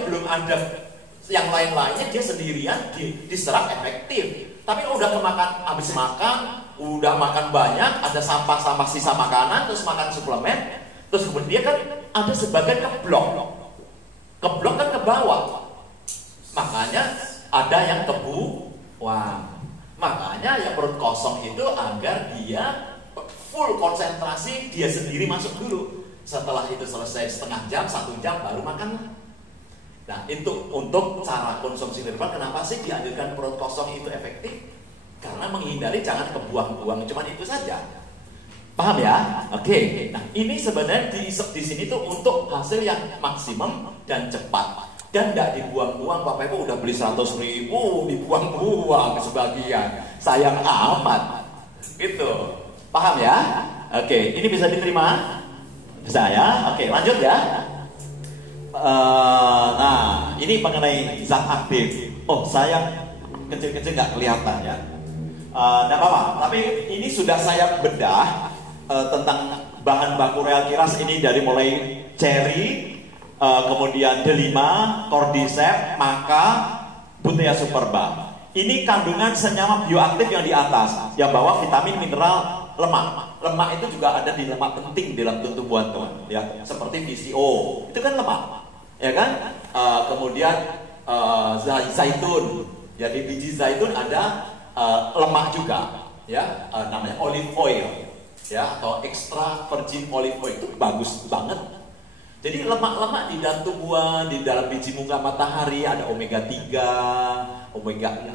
belum ada yang lain-lainnya, dia sendirian diserap efektif. Tapi udah kemakan, habis makan, udah makan banyak, ada sampah-sampah sisa makanan, terus makan suplemen, terus kemudian kan ada sebagian keblok kan ke bawah. Makanya ada yang kebuang. Makanya yang perut kosong itu agar dia full konsentrasi, dia sendiri masuk dulu. Setelah itu selesai setengah jam, 1 jam baru makan. Nah, itu untuk cara konsumsi herbal. Kenapa sih dianjurkan perut kosong itu efektif? Karena menghindari jangan kebuang-buang, cuman itu saja. Paham ya? Oke. Nah, ini sebenarnya di sini tuh untuk hasil yang maksimum dan cepat. Dan tidak dibuang-buang. Bapak Ibu udah beli 100.000, dibuang-buang sebagian. Sayang amat. Gitu. Paham ya? Oke, ini bisa diterima? Bisa ya? Oke, lanjut ya. Nah, ini mengenai zat aktif. Oh, saya kecil-kecil nggak kelihatan ya. Nggak apa-apa. Tapi ini sudah saya bedah tentang bahan baku real kiras ini dari mulai cherry, kemudian delima, cordyceps, maka Butea superba. Ini kandungan senyawa bioaktif yang di atas, yang bawa vitamin, mineral, lemak. Lemak itu juga ada di lemak penting dalam tubuh tuan, ya, seperti VCO. Itu kan lemak. Ya kan, kemudian zaitun, jadi biji zaitun ada lemak juga, ya, namanya olive oil, ya, atau extra virgin olive oil, itu bagus banget. Jadi lemak-lemak di dalam tubuhan, di dalam biji bunga matahari ada omega 3, omega 6.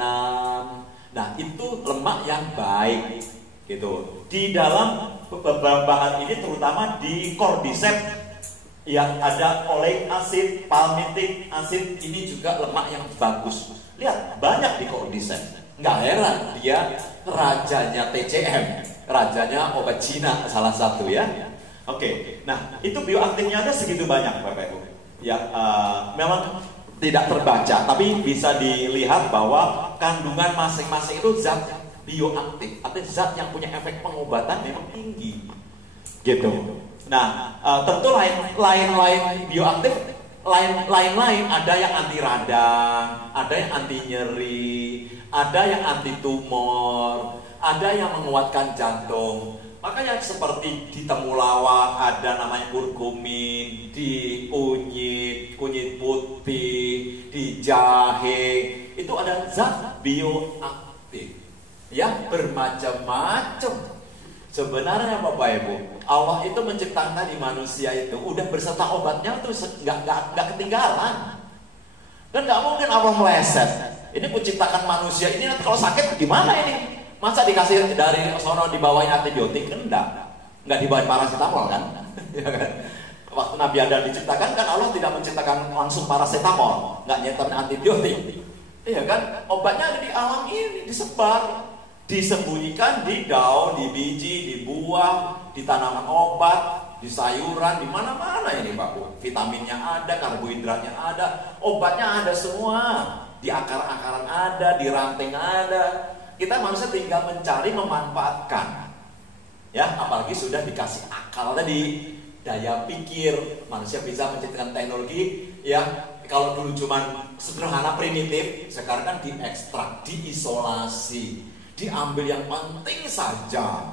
Nah, itu lemak yang baik, gitu. Di dalam beberapa bahan ini, terutama di cordyceps, yang ada oleic acid, palmitic acid, ini juga lemak yang bagus. Lihat, banyak di cordyceps. Nggak heran, dia rajanya TCM, rajanya obat Cina salah satu ya. Oke, nah itu bioaktifnya ada segitu banyak Bapak Ibu. Ya, memang tidak terbaca, tapi bisa dilihat bahwa kandungan masing-masing itu zat bioaktif, atau zat yang punya efek pengobatan memang tinggi, gitu. Nah, tentu lain-lain bioaktif, lain-lain ada yang anti radang, ada yang anti nyeri, ada yang anti tumor, ada yang menguatkan jantung. Makanya seperti di temulawak ada namanya kurkumin, di kunyit putih, di jahe, itu ada zat bioaktif, ya, bermacam-macam. Sebenarnya Bapak Ibu, Allah itu menciptakan di manusia itu udah berserta obatnya, terus nggak ketinggalan. Kan nggak mungkin Allah meleset. Ini menciptakan manusia ini, nanti kalau sakit gimana ini? Masa dikasih dari sono dibawain antibiotik? Kan nggak dibawain paracetamol kan? Waktu Nabi Adam diciptakan kan Allah tidak menciptakan langsung paracetamol, nggak nyiptain antibiotik. Iya kan? Obatnya ada di alam ini, disebar. Disembunyikan di daun, di biji, di buah, di tanaman obat, di sayuran, di mana-mana ini Pak Bu. Vitaminnya ada, karbohidratnya ada, obatnya ada semua. Di akar-akaran ada, di ranting ada. Kita manusia tinggal mencari, memanfaatkan. Ya, apalagi sudah dikasih akal tadi, daya pikir, manusia bisa menciptakan teknologi. Ya, kalau dulu cuma sederhana primitif, sekarang kan diekstrak, diisolasi, diambil yang penting saja.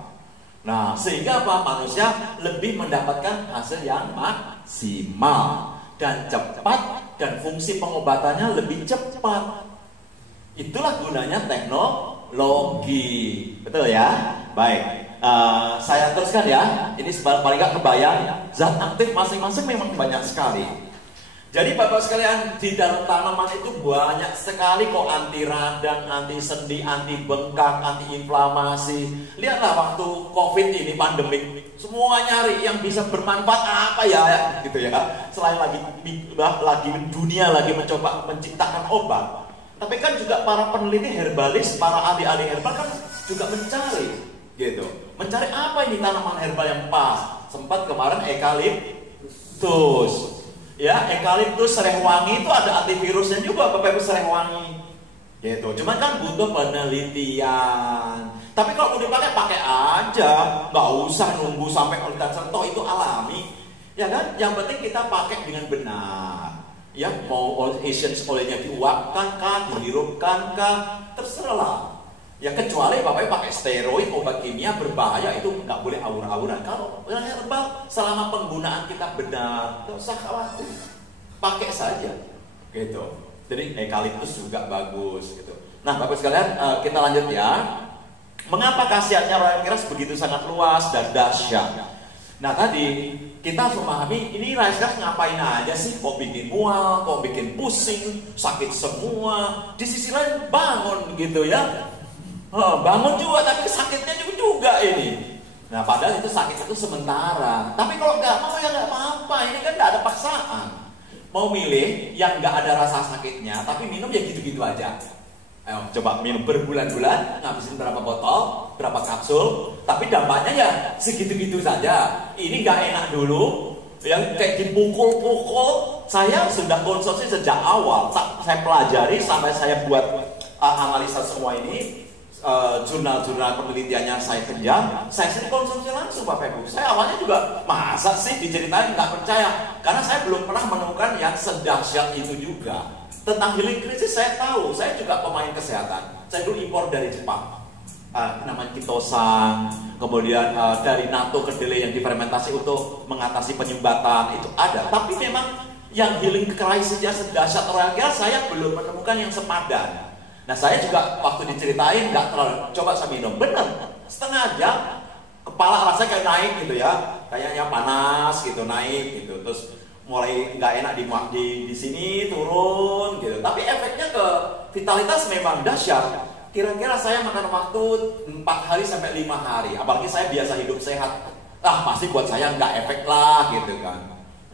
Nah, sehingga apa? Manusia lebih mendapatkan hasil yang maksimal dan cepat, dan fungsi pengobatannya lebih cepat. Itulah gunanya teknologi. Betul ya? Baik. Saya teruskan ya. Ini paling gak kebayang. Zat aktif masing-masing memang banyak sekali. Jadi Bapak sekalian, di dalam tanaman itu banyak sekali kok anti radang, anti sendi, anti bengkak, anti inflamasi. Lihatlah waktu COVID ini, pandemik, semua nyari yang bisa bermanfaat apa ya, gitu ya. Selain lagi dunia lagi mencoba menciptakan obat, tapi kan juga para peneliti herbalis, para ahli-ahli herbal kan juga mencari, gitu. Mencari apa ini tanaman herbal yang pas. Sempat kemarin eukaliptus. Ya, eukaliptus, serai wangi itu ada antivirusnya juga, Bapak Ibu, serai wangi. Gitu. Cuma kan butuh penelitian. Tapi kalau mau dipakai, pakai aja, nggak usah nunggu sampai kualitas toh itu alami. Ya kan? Yang penting kita pakai dengan benar. Ya, mau essence oilnya diuapkan kah, dihirupkan kah, terserah. Ya kecuali Bapak pakai steroid, obat kimia berbahaya, itu nggak boleh awur-awuran. Kalau herbal selama penggunaan kita benar, nggak usah khawatir, pakai saja, gitu. Jadi eukaliptus juga bagus, gitu. Nah, Bapak sekalian, kita lanjut ya. Mengapa khasiatnya Royal Keras begitu sangat luas dan dahsyat? Nah tadi kita harus memahami ini rice grass ngapain aja sih? Kok bikin mual, kok bikin pusing, sakit semua. Di sisi lain bangun gitu ya. Bangun juga tapi sakitnya juga ini. Nah padahal itu sakit itu sementara. Tapi kalau nggak mau ya nggak apa-apa. Ini kan nggak ada paksaan. Mau milih yang nggak ada rasa sakitnya, tapi minum ya gitu-gitu aja. Ayo coba minum berbulan-bulan, ngabisin berapa botol, berapa kapsul, tapi dampaknya ya segitu-gitu saja. Ini nggak enak dulu, yang kayak dipukul-pukul. Saya sudah konsumsi sejak awal, saya pelajari sampai saya buat analisa semua ini, jurnal-jurnal penelitiannya saya kejar, saya sendiri konsumsi langsung Bapak Ibu. Saya awalnya juga masa sih diceritain nggak percaya, karena saya belum pernah menemukan yang sedahsyat itu juga. Tentang healing krisis saya tahu, saya juga pemain kesehatan. Saya dulu impor dari Jepang, namanya Kitosan, kemudian dari natto kedelai yang difermentasi untuk mengatasi penyumbatan, itu ada. Tapi memang yang healing krisisnya sedahsyat Royal Keras saya belum menemukan yang sepadan. Nah saya juga waktu diceritain nggak terlalu, coba saya minum, bener setengah jam kepala rasanya kayak naik gitu ya, kayaknya panas gitu, naik gitu, terus mulai nggak enak di sini, turun gitu. Tapi efeknya ke vitalitas memang dahsyat. Kira-kira saya makan waktu 4 hari sampai 5 hari. Apalagi saya biasa hidup sehat. Pasti buat saya nggak efek lah gitu kan.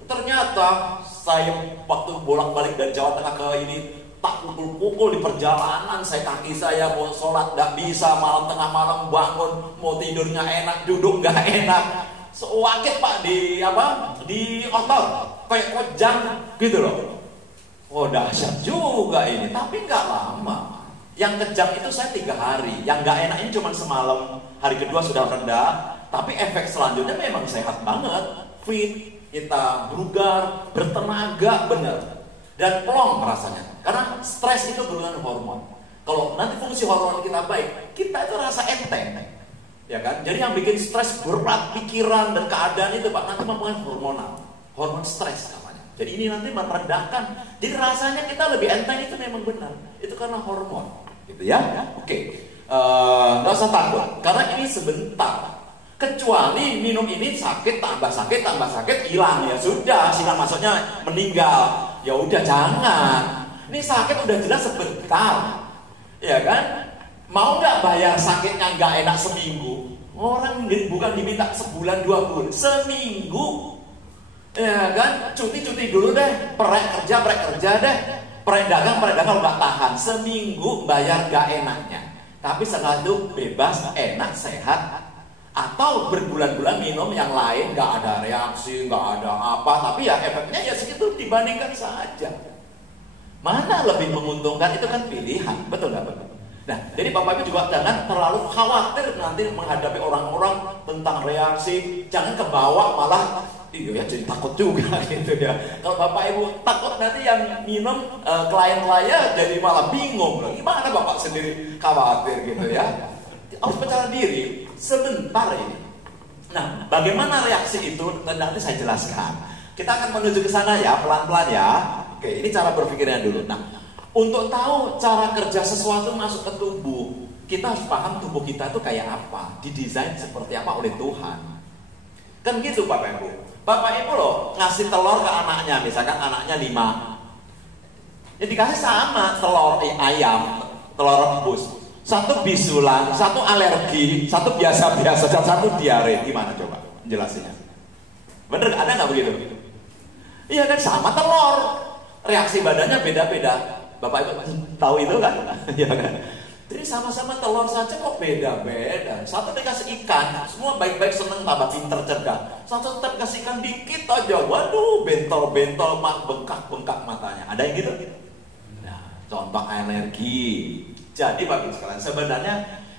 Ternyata saya waktu bolak-balik dari Jawa Tengah ke ini, tak pukul-pukul di perjalanan, kaki saya mau sholat nggak bisa, malam tengah malam bangun, mau tidurnya enak, duduk nggak enak. Sewakit Pak di otot kayak kojang gitu loh. Oh dahsyat juga ini, tapi nggak lama. Yang kejang itu saya 3 hari, yang nggak enak ini cuma semalam. Hari kedua sudah rendah, tapi efek selanjutnya memang sehat banget, fit, kita bugar, bertenaga bener, dan plong rasanya. Karena stres itu berulang hormon. Kalau nanti fungsi hormon kita baik, kita itu rasa enteng. Ya kan? Jadi yang bikin stres berat pikiran dan keadaan itu Pak nanti mempengaruhi hormonal, hormon stres namanya. Jadi ini nanti merendahkan. Jadi rasanya kita lebih enteng itu memang benar. Itu karena hormon, gitu ya. Oke, nggak usah takut karena ini sebentar. Kecuali minum ini sakit tambah sakit hilang ya sudah, silang masuknya meninggal. Ya udah jangan. Ini sakit udah jelas sebentar, ya kan? Mau nggak bayar sakitnya nggak enak seminggu? Orang bukan diminta sebulan 2 bulan, seminggu, ya kan? Cuti dulu deh, prek kerja deh, prek dagang nggak tahan, seminggu bayar nggak enaknya. Tapi setelah itu bebas, enak, sehat. Atau berbulan-bulan minum yang lain nggak ada reaksi, nggak ada apa, tapi ya efeknya ya segitu, dibandingkan saja. Mana lebih menguntungkan itu kan pilihan, betul nggak betul? Nah, jadi Bapak Ibu juga jangan terlalu khawatir nanti menghadapi orang-orang tentang reaksi. Jangan kebawa malah, ya jadi takut juga gitu ya. Kalau Bapak Ibu takut nanti yang minum klien-klien jadi malah bingung. Gimana Bapak sendiri khawatir gitu ya? Harus percaya diri, sebentar ini. Nah, bagaimana reaksi itu nanti saya jelaskan. Kita akan menuju ke sana ya, pelan-pelan ya. Oke, ini cara berpikirnya dulu. Nah, untuk tahu cara kerja sesuatu masuk ke tubuh, kita harus paham tubuh kita itu kayak apa, didesain seperti apa oleh Tuhan. Kan gitu Bapak Ibu. Bapak Ibu loh ngasih telur ke anaknya, misalkan anaknya 5. Ya dikasih sama telur ayam, telur rebus. Satu bisulan, satu alergi, satu biasa-biasa, satu diare. Gimana coba jelasinnya? Bener ada nggak begitu? Iya kan sama telur, reaksi badannya beda-beda. Bapak Ibu tahu itu kan? Ya kan? Jadi sama-sama telur saja kok beda-beda. Satu dikasih ikan, semua baik-baik seneng tambah pinter cerdas. Satu tetap kasih ikan dikit aja, waduh bentol-bentol bengkak-bengkak matanya. Ada yang gitu? Nah, contoh alergi. Jadi Bapak Ibu sekalian, sebenarnya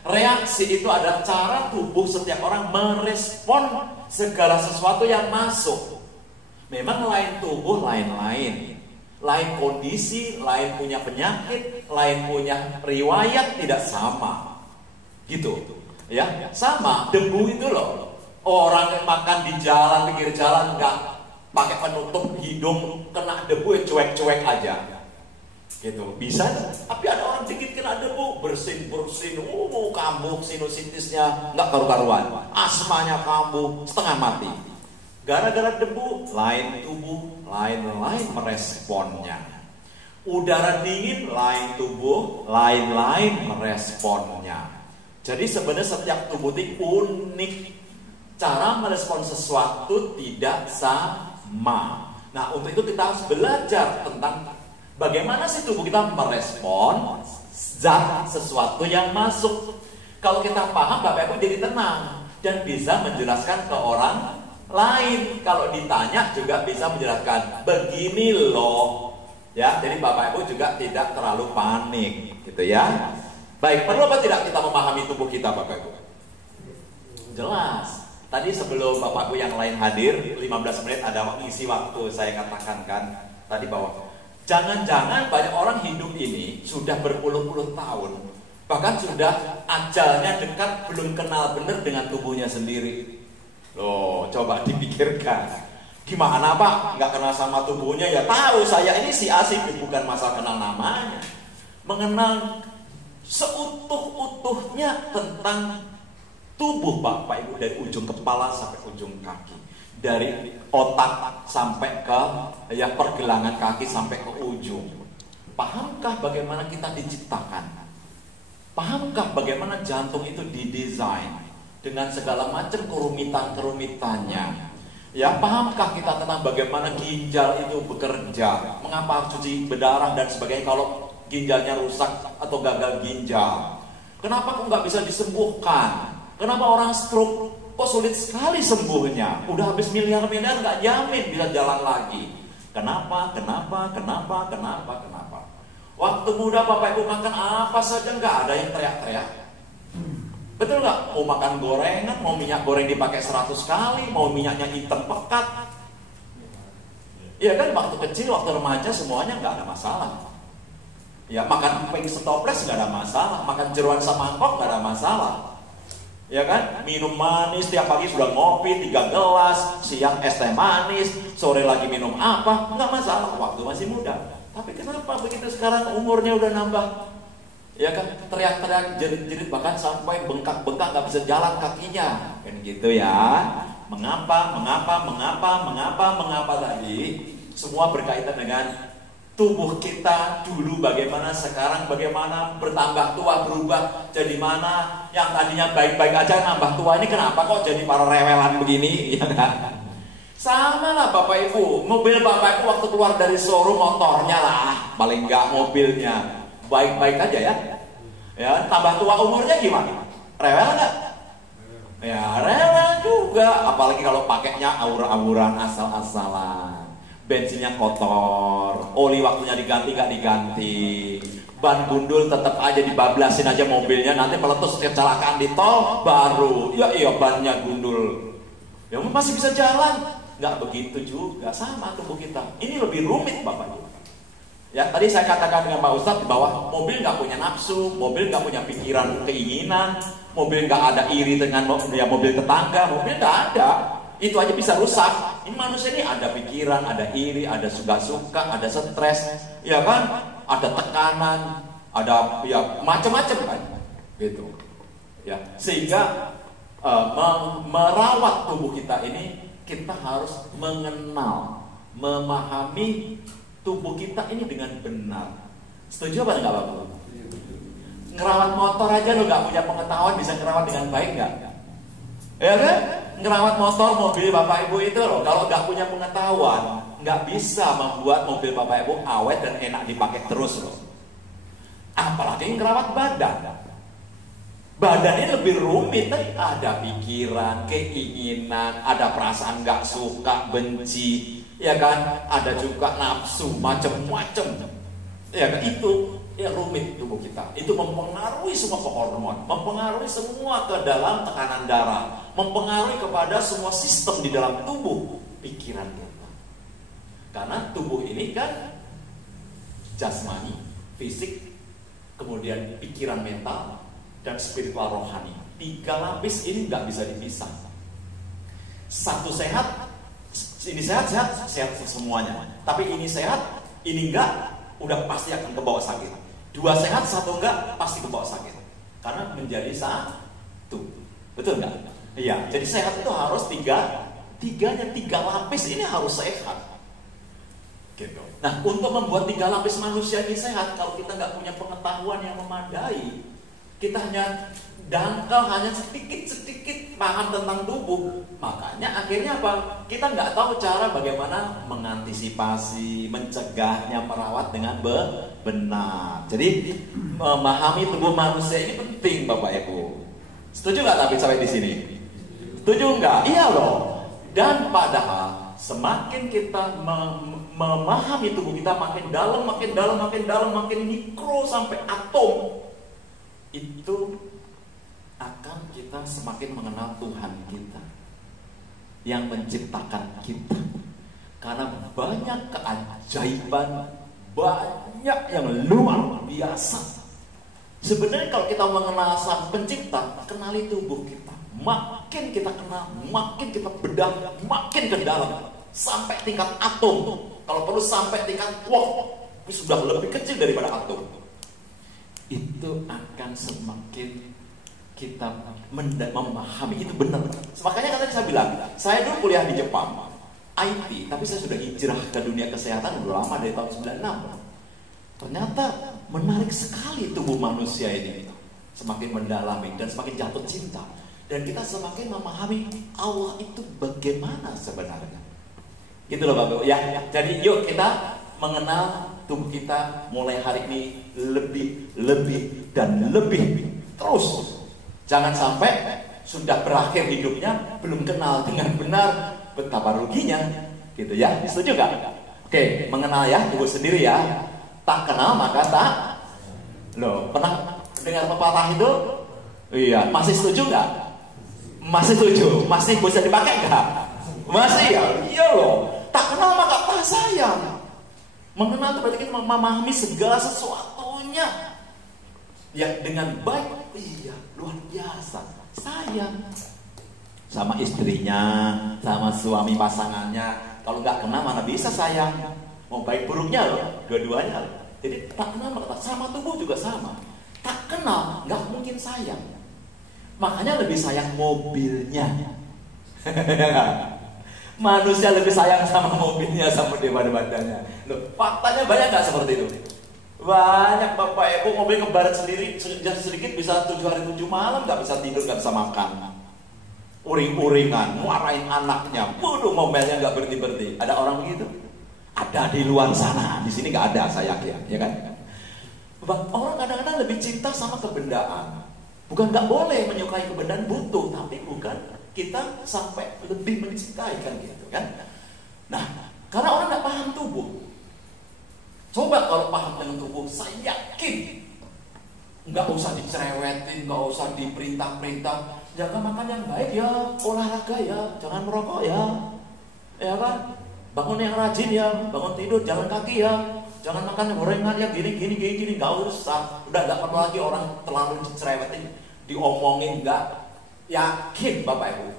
reaksi itu adalah cara tubuh setiap orang merespon segala sesuatu yang masuk. Memang lain tubuh lain-lain. lain kondisi, lain punya penyakit, lain punya riwayat, tidak sama. Gitu. Ya, sama debu itu loh. Orang yang makan di jalan, pinggir jalan nggak pakai penutup hidung, kena debu ya cuek-cuek aja. Gitu. Bisa, tapi ada orang dikit kena debu, bersin-bersin, kambuh, sinusitisnya nggak karu-karuan. Asmanya kambuh, setengah mati. Gara-gara debu, lain tubuh, lain-lain meresponnya. Udara dingin, lain tubuh, lain-lain meresponnya. Jadi sebenarnya setiap tubuh itu unik. Cara merespon sesuatu tidak sama. Nah, untuk itu kita harus belajar tentang bagaimana sih tubuh kita merespon zat sesuatu yang masuk. Kalau kita paham, Bapak Ibu jadi tenang dan bisa menjelaskan ke orang lain. Kalau ditanya juga bisa menjelaskan, begini loh. Ya, jadi Bapak Ibu juga tidak terlalu panik, gitu ya. Baik, perlu apa tidak kita memahami tubuh kita, Bapak Ibu? Jelas. Tadi sebelum Bapak Ibu yang lain hadir, 15 menit ada isi waktu saya katakan kan tadi bahwa jangan-jangan banyak orang hidup ini sudah berpuluh-puluh tahun, bahkan sudah ajalnya dekat, belum kenal benar dengan tubuhnya sendiri. Loh, coba dipikirkan. Gimana Pak? Nggak kenal sama tubuhnya? Ya tahu saya ini si A, si B, bukan masalah kenal namanya. Mengenal seutuh-utuhnya tentang tubuh Bapak Ibu dari ujung kepala sampai ujung kaki, dari otak sampai ke pergelangan kaki sampai ke ujung. Pahamkah bagaimana kita diciptakan? Pahamkah bagaimana jantung itu didesain dengan segala macam kerumitan-kerumitannya? Ya, pahamkah kita tentang bagaimana ginjal itu bekerja? Mengapa harus cuci berdarah dan sebagainya kalau ginjalnya rusak atau gagal ginjal? Kenapa kok nggak bisa disembuhkan? Kenapa orang stroke kok sulit sekali sembuhnya? Udah habis miliar-miliar nggak jamin bisa jalan lagi. Kenapa? Waktu muda Bapak Ibu makan apa saja nggak ada yang teriak-teriak. Betul nggak? Mau makan gorengan, mau minyak goreng dipakai 100 kali, mau minyaknya hitam pekat. Iya kan, waktu kecil, waktu remaja semuanya nggak ada masalah. Ya, makan pink setoples nggak ada masalah, makan jeruan sama mangkok nggak ada masalah. Ya kan, minum manis tiap pagi sudah ngopi 3 gelas, siang es teh manis, sore lagi minum apa, nggak masalah, waktu masih muda. Tapi kenapa begitu sekarang umurnya udah nambah? Ya kan, teriak-teriak, jerit-jerit, bahkan sampai bengkak-bengkak nggak bisa jalan kakinya, kan gitu ya. Mengapa tadi? Semua berkaitan dengan tubuh kita dulu bagaimana, sekarang bagaimana, bertambah tua, berubah jadi mana. Yang tadinya baik-baik aja nambah tua, ini kenapa kok jadi para rewelan begini? Ya kan? Sama lah Bapak Ibu, mobil Bapak Ibu waktu keluar dari showroom, motornya lah, paling enggak mobilnya baik-baik aja ya. Ya, tambah tua umurnya gimana? Rewel enggak? Ya rewel juga, apalagi kalau pakainya aur-auran asal-asalan. Bensinnya kotor, oli waktunya diganti gak diganti, ban gundul tetap aja dibablasin aja mobilnya, nanti meletus kecelakaan di tol baru, ya iya bannya gundul, ya masih bisa jalan. Nggak begitu juga, sama tubuh kita. Ini lebih rumit Bapak Ibu. Ya tadi saya katakan dengan Pak Ustadz bahwa mobil nggak punya nafsu, mobil nggak punya pikiran keinginan, mobil nggak ada iri dengan ya, mobil tetangga, mobil nggak ada. Itu aja bisa rusak. Ini manusia ini ada pikiran, ada iri, ada suka-suka, ada stres, ya kan? Ada tekanan, ada ya macam-macam kan, gitu. Ya, sehingga merawat tubuh kita ini kita harus mengenal, memahami tubuh kita ini dengan benar. Setuju apa enggak Bapak? Ngerawat motor aja lo nggak punya pengetahuan bisa ngerawat dengan baik nggak? Ya kan? Ngerawat motor, mobil Bapak Ibu itu loh, kalau nggak punya pengetahuan, nggak bisa membuat mobil Bapak Ibu awet dan enak dipakai terus loh. Apalagi ngerawat badan. Badannya lebih rumit, tadi ada pikiran, keinginan, ada perasaan nggak suka, benci, ya kan? Ada juga nafsu, macam-macam. Ya kan? Itu ya rumit tubuh kita. Itu mempengaruhi semua hormon, mempengaruhi semua ke dalam tekanan darah, mempengaruhi kepada semua sistem di dalam tubuh pikiran kita. Karena tubuh ini kan jasmani, fisik, kemudian pikiran mental, dan spiritual rohani. 3 lapis ini nggak bisa dipisah. Satu sehat, ini sehat semuanya. Tapi ini sehat, ini enggak, udah pasti akan kebawa sakit. 2 sehat, 1 enggak, pasti kebawa sakit. Karena menjadi satu. Betul nggak? Iya. Jadi sehat itu harus 3 lapis ini harus sehat. Gitu. Nah, untuk membuat 3 lapis manusia ini sehat, kalau kita nggak punya pengetahuan yang memadai, kita hanya dangkal, hanya sedikit paham tentang tubuh, makanya akhirnya apa? Kita nggak tahu cara bagaimana mengantisipasi, mencegahnya, merawat dengan benar. Jadi memahami tubuh manusia ini penting, Bapak Ibu. Setuju nggak tapi sampai di sini? Setuju nggak? Iya loh. Dan padahal semakin kita memahami tubuh kita makin dalam, makin mikro sampai atom, itu akan kita semakin mengenal Tuhan kita yang menciptakan kita. Karena banyak keajaiban, banyak yang luar biasa. Sebenarnya kalau kita mengenal Sang Pencipta, kenali tubuh kita. Makin kita kenal, makin kita bedah, makin ke dalam, sampai tingkat atom. Kalau perlu sampai tingkat sudah lebih kecil daripada atom. Itu akan semakin kita memahami itu benar. Makanya katanya saya bilang, saya dulu kuliah di Jepang, IT, tapi saya sudah hijrah ke dunia kesehatan udah lama, dari tahun 96. Ternyata menarik sekali tubuh manusia ini. Semakin mendalami dan semakin jatuh cinta. Dan kita semakin memahami Allah itu bagaimana sebenarnya. Gitu loh Bapak ya. Jadi yuk kita mengenal tubuh kita mulai hari ini lebih terus. Jangan sampai sudah berakhir hidupnya belum kenal dengan benar, betapa ruginya. Gitu ya. Setuju gak? Oke, mengenal ya tubuh sendiri ya. Tak kenal maka tak. Loh, pernah dengar pepatah itu? Iya, masih setuju nggak? Masih setuju? Masih bisa dipakai nggak? Masih ya? Iya loh. Tak kenal maka tak sayang. Mengenal itu berarti kita memahami segala sesuatunya ya dengan baik. Iya, luar biasa. Sayang sama istrinya, sama suami pasangannya. Kalau nggak kenal mana bisa sayang? Mau baik buruknya loh, dua-duanya loh. Jadi tak kenal maka sama tubuh juga sama. Tak kenal nggak mungkin sayang. Makanya lebih sayang mobilnya. Manusia lebih sayang sama mobilnya sama daripada badannya. Loh, faktanya banyak nggak seperti itu? Banyak Bapak Ibu mobil kebaret sendiri sedikit bisa 7 hari 7 malam nggak bisa tidur, nggak bisa makan. Uring-uringan, marahin anaknya, bodoh mobilnya nggak berhenti-berhenti. Ada orang begitu? Ada di luar sana, di sini nggak ada saya yakin, ya kan? Orang kadang-kadang lebih cinta sama kebendaan. Bukan nggak boleh menyukai kebendaan, butuh, tapi bukan kita sampai lebih mencintai kan gitu kan? Nah, karena orang nggak paham tubuh. Coba kalau paham dengan tubuh, saya yakin nggak usah dicerewetin, nggak usah diperintah-perintah. Jaga makan yang baik ya, olahraga ya, jangan merokok ya, ya kan? Bangun yang rajin ya, bangun tidur jangan kaki ya, jangan makan gorengan ya, gini, nggak usah. Udah nggak perlu lagi orang terlalu dicerewetin, diomongin, nggak. Yakin Bapak Ibu,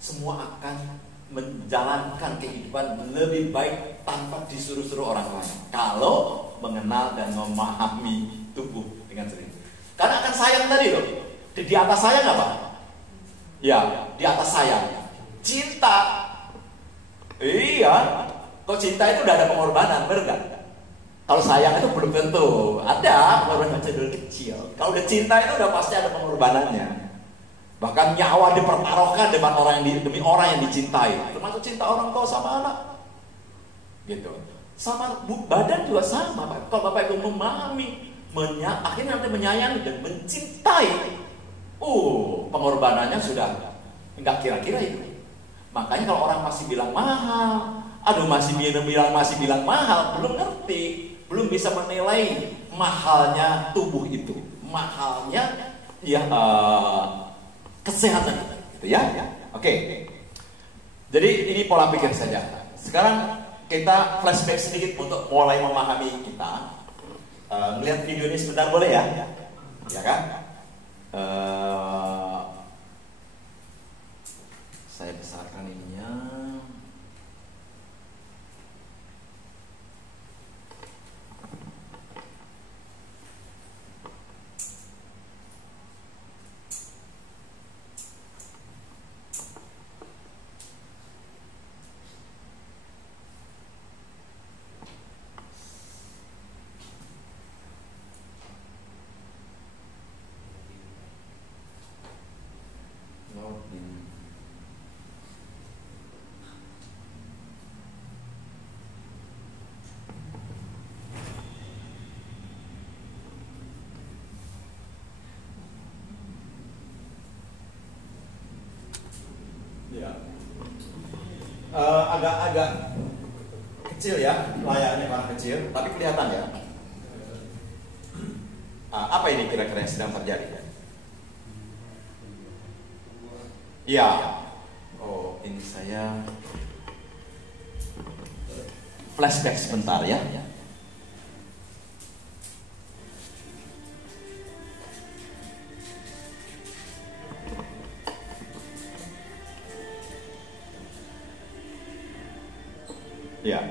semua akan menjalankan kehidupan lebih baik tanpa disuruh-suruh orang lain. Kalau mengenal dan memahami tubuh dengan sendiri. Karena akan sayang tadi loh. Di atas sayang apa? Ya, di atas sayang. Cinta. Iya. Kok cinta itu udah ada pengorbanan, bener gak? Kalau sayang itu belum tentu. Ada pengorbanan kecil. Kalau udah cinta itu udah pasti ada pengorbanannya. Bahkan nyawa dipertaruhkan demi orang yang dicintai. Termasuk cinta orang tua sama anak. Gitu. Sama badan juga sama. Kalau Bapak Ibu memahami, akhirnya nanti menyayangi dan mencintai, pengorbanannya sudah enggak kira-kira itu. Makanya kalau orang masih bilang mahal, masih bilang mahal, belum ngerti, belum bisa menilai mahalnya tubuh itu, mahalnya ya kesehatan gitu ya. Oke. Jadi ini pola pikir saja. Sekarang kita flashback sedikit untuk mulai memahami kita. Melihat video ini sebentar boleh ya? Ya kan? Saya besarkan ininya. Ya. Agak-agak kecil ya layarnya, warna kecil, tapi kelihatan ya. Apa ini kira-kira yang sedang terjadi? Iya. Oh, ini saya flashback sebentar ya. Ya,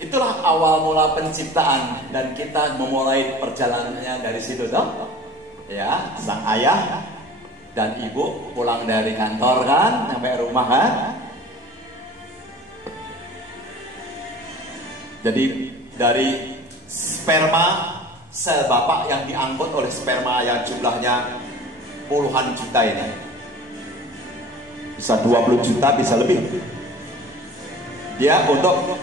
itulah awal mula penciptaan dan kita memulai perjalanannya dari situ, toh? Ya, sang ayah dan ibu pulang dari kantor kan, sampai rumah kan. Jadi dari sperma sel bapak yang diangkut oleh sperma yang jumlahnya puluhan juta ini, bisa 20 juta, bisa lebih. Dia untuk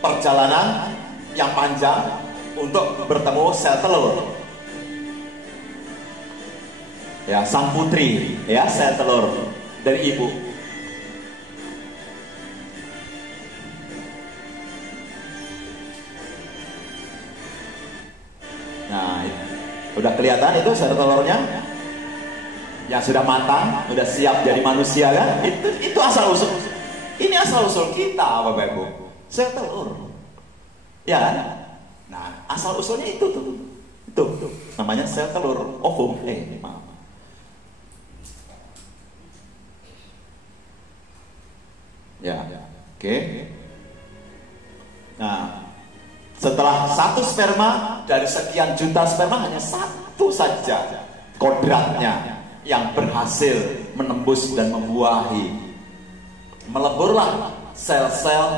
perjalanan yang panjang untuk bertemu sel telur. Ya, sang putri, ya, sel telur dari ibu. Nah, udah kelihatan itu sel telurnya yang sudah matang, sudah siap jadi manusia kan? Itu asal usul. Ini asal usul kita, Bapak Ibu. Sel telur. Ya kan? Nah, asal usulnya itu tuh. Itu namanya sel telur, ovum. Maaf. Ya, oke. Nah, setelah satu sperma dari sekian juta sperma, hanya satu saja kodratnya yang berhasil menembus dan membuahi. Meleburlah sel-sel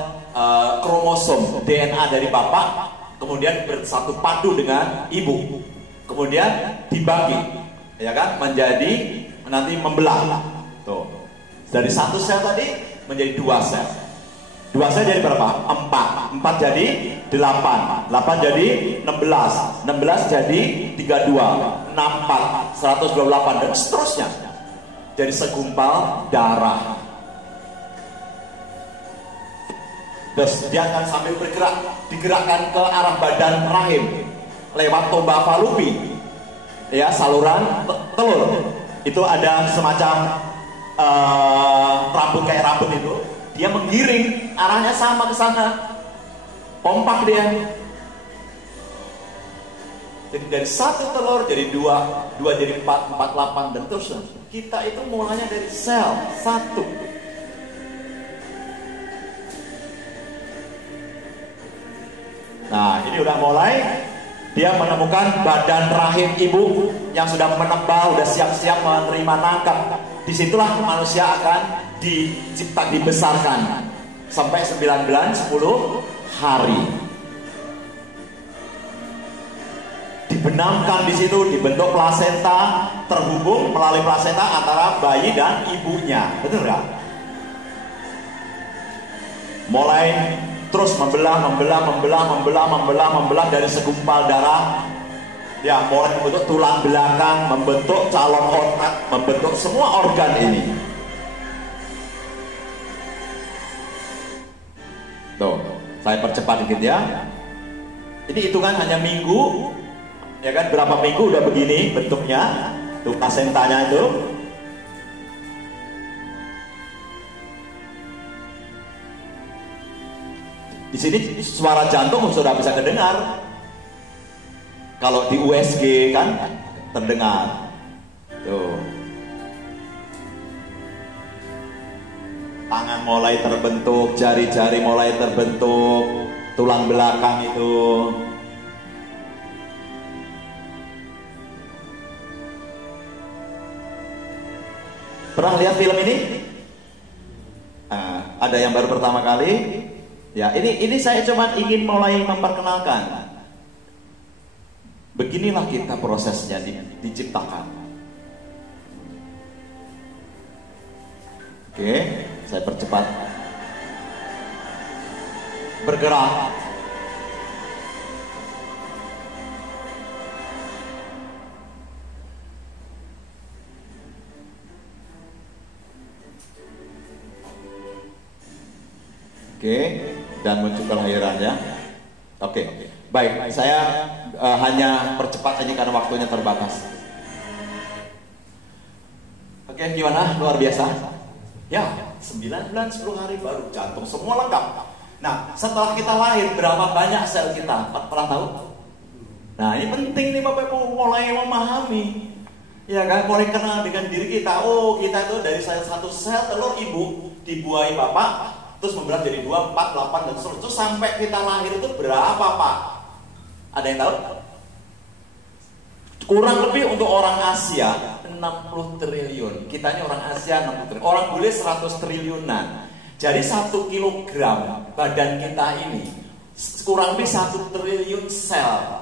kromosom DNA dari bapak, kemudian bersatu padu dengan ibu, kemudian dibagi, ya kan, menjadi nanti membelah. Tuh, dari satu sel tadi menjadi dua sel. Dua sel jadi berapa? 4. 4 jadi 8. 8 jadi 16. 16 jadi 32. 64. 128 dan seterusnya. Jadi segumpal darah. Terus dia akan sambil bergerak, digerakkan ke arah badan rahim lewat toba falupi, ya, saluran telur. Itu ada semacam rambut, kayak rambut itu. Dia menggiring, arahnya sama ke sana, kompak dia. Jadi dari satu telur jadi 2, 2 jadi 4, 4 8 dan terus. Kita itu mulanya dari sel satu. Nah, ini udah mulai. Dia menemukan badan rahim ibu yang sudah menebal, sudah siap-siap menerima nangkap. Disitulah manusia akan dibesarkan sampai 9 bulan 10 hari. Dibenamkan di situ, dibentuk plasenta, terhubung melalui plasenta antara bayi dan ibunya. Betul nggak? Mulai terus membelah dari segumpal darah. Ya, mulai membentuk tulang belakang, membentuk calon otak, membentuk semua organ ini. Tuh, saya percepat dikit ya. Ini hitungan hanya minggu, ya kan? Berapa minggu udah begini bentuknya. Tuh plasentanya itu. Di sini suara jantung sudah bisa kedengar. Kalau di USG kan terdengar. Tuh. Tangan mulai terbentuk, jari-jari mulai terbentuk, tulang belakang itu. Pernah lihat film ini? Ada yang baru pertama kali? Ya, ini saya cuma ingin mulai memperkenalkan. Beginilah kita prosesnya diciptakan. Oke, saya percepat. Bergerak. Oke, dan muncul kelahirannya. Oke, baik. Saya hanya percepat aja karena waktunya terbatas. Oke, gimana? Luar biasa. Ya, 9 bulan 10 hari baru jantung semua lengkap. Nah, setelah kita lahir berapa banyak sel kita? Pernah tahu? Nah, ini penting nih Bapak Ibu mulai memahami. Ya kan, mulai kenal dengan diri kita. Oh, kita itu dari satu sel telur ibu dibuahi Bapak. Terus memberat jadi 2, 4, 8 dan seterusnya. Terus sampai kita lahir itu berapa Pak? Ada yang tahu? Kurang lebih untuk orang Asia 60 triliun. Kita ini orang Asia 60 triliun. Orang bule 100 triliunan. Jadi 1 kilogram badan kita ini kurang lebih 1 triliun sel.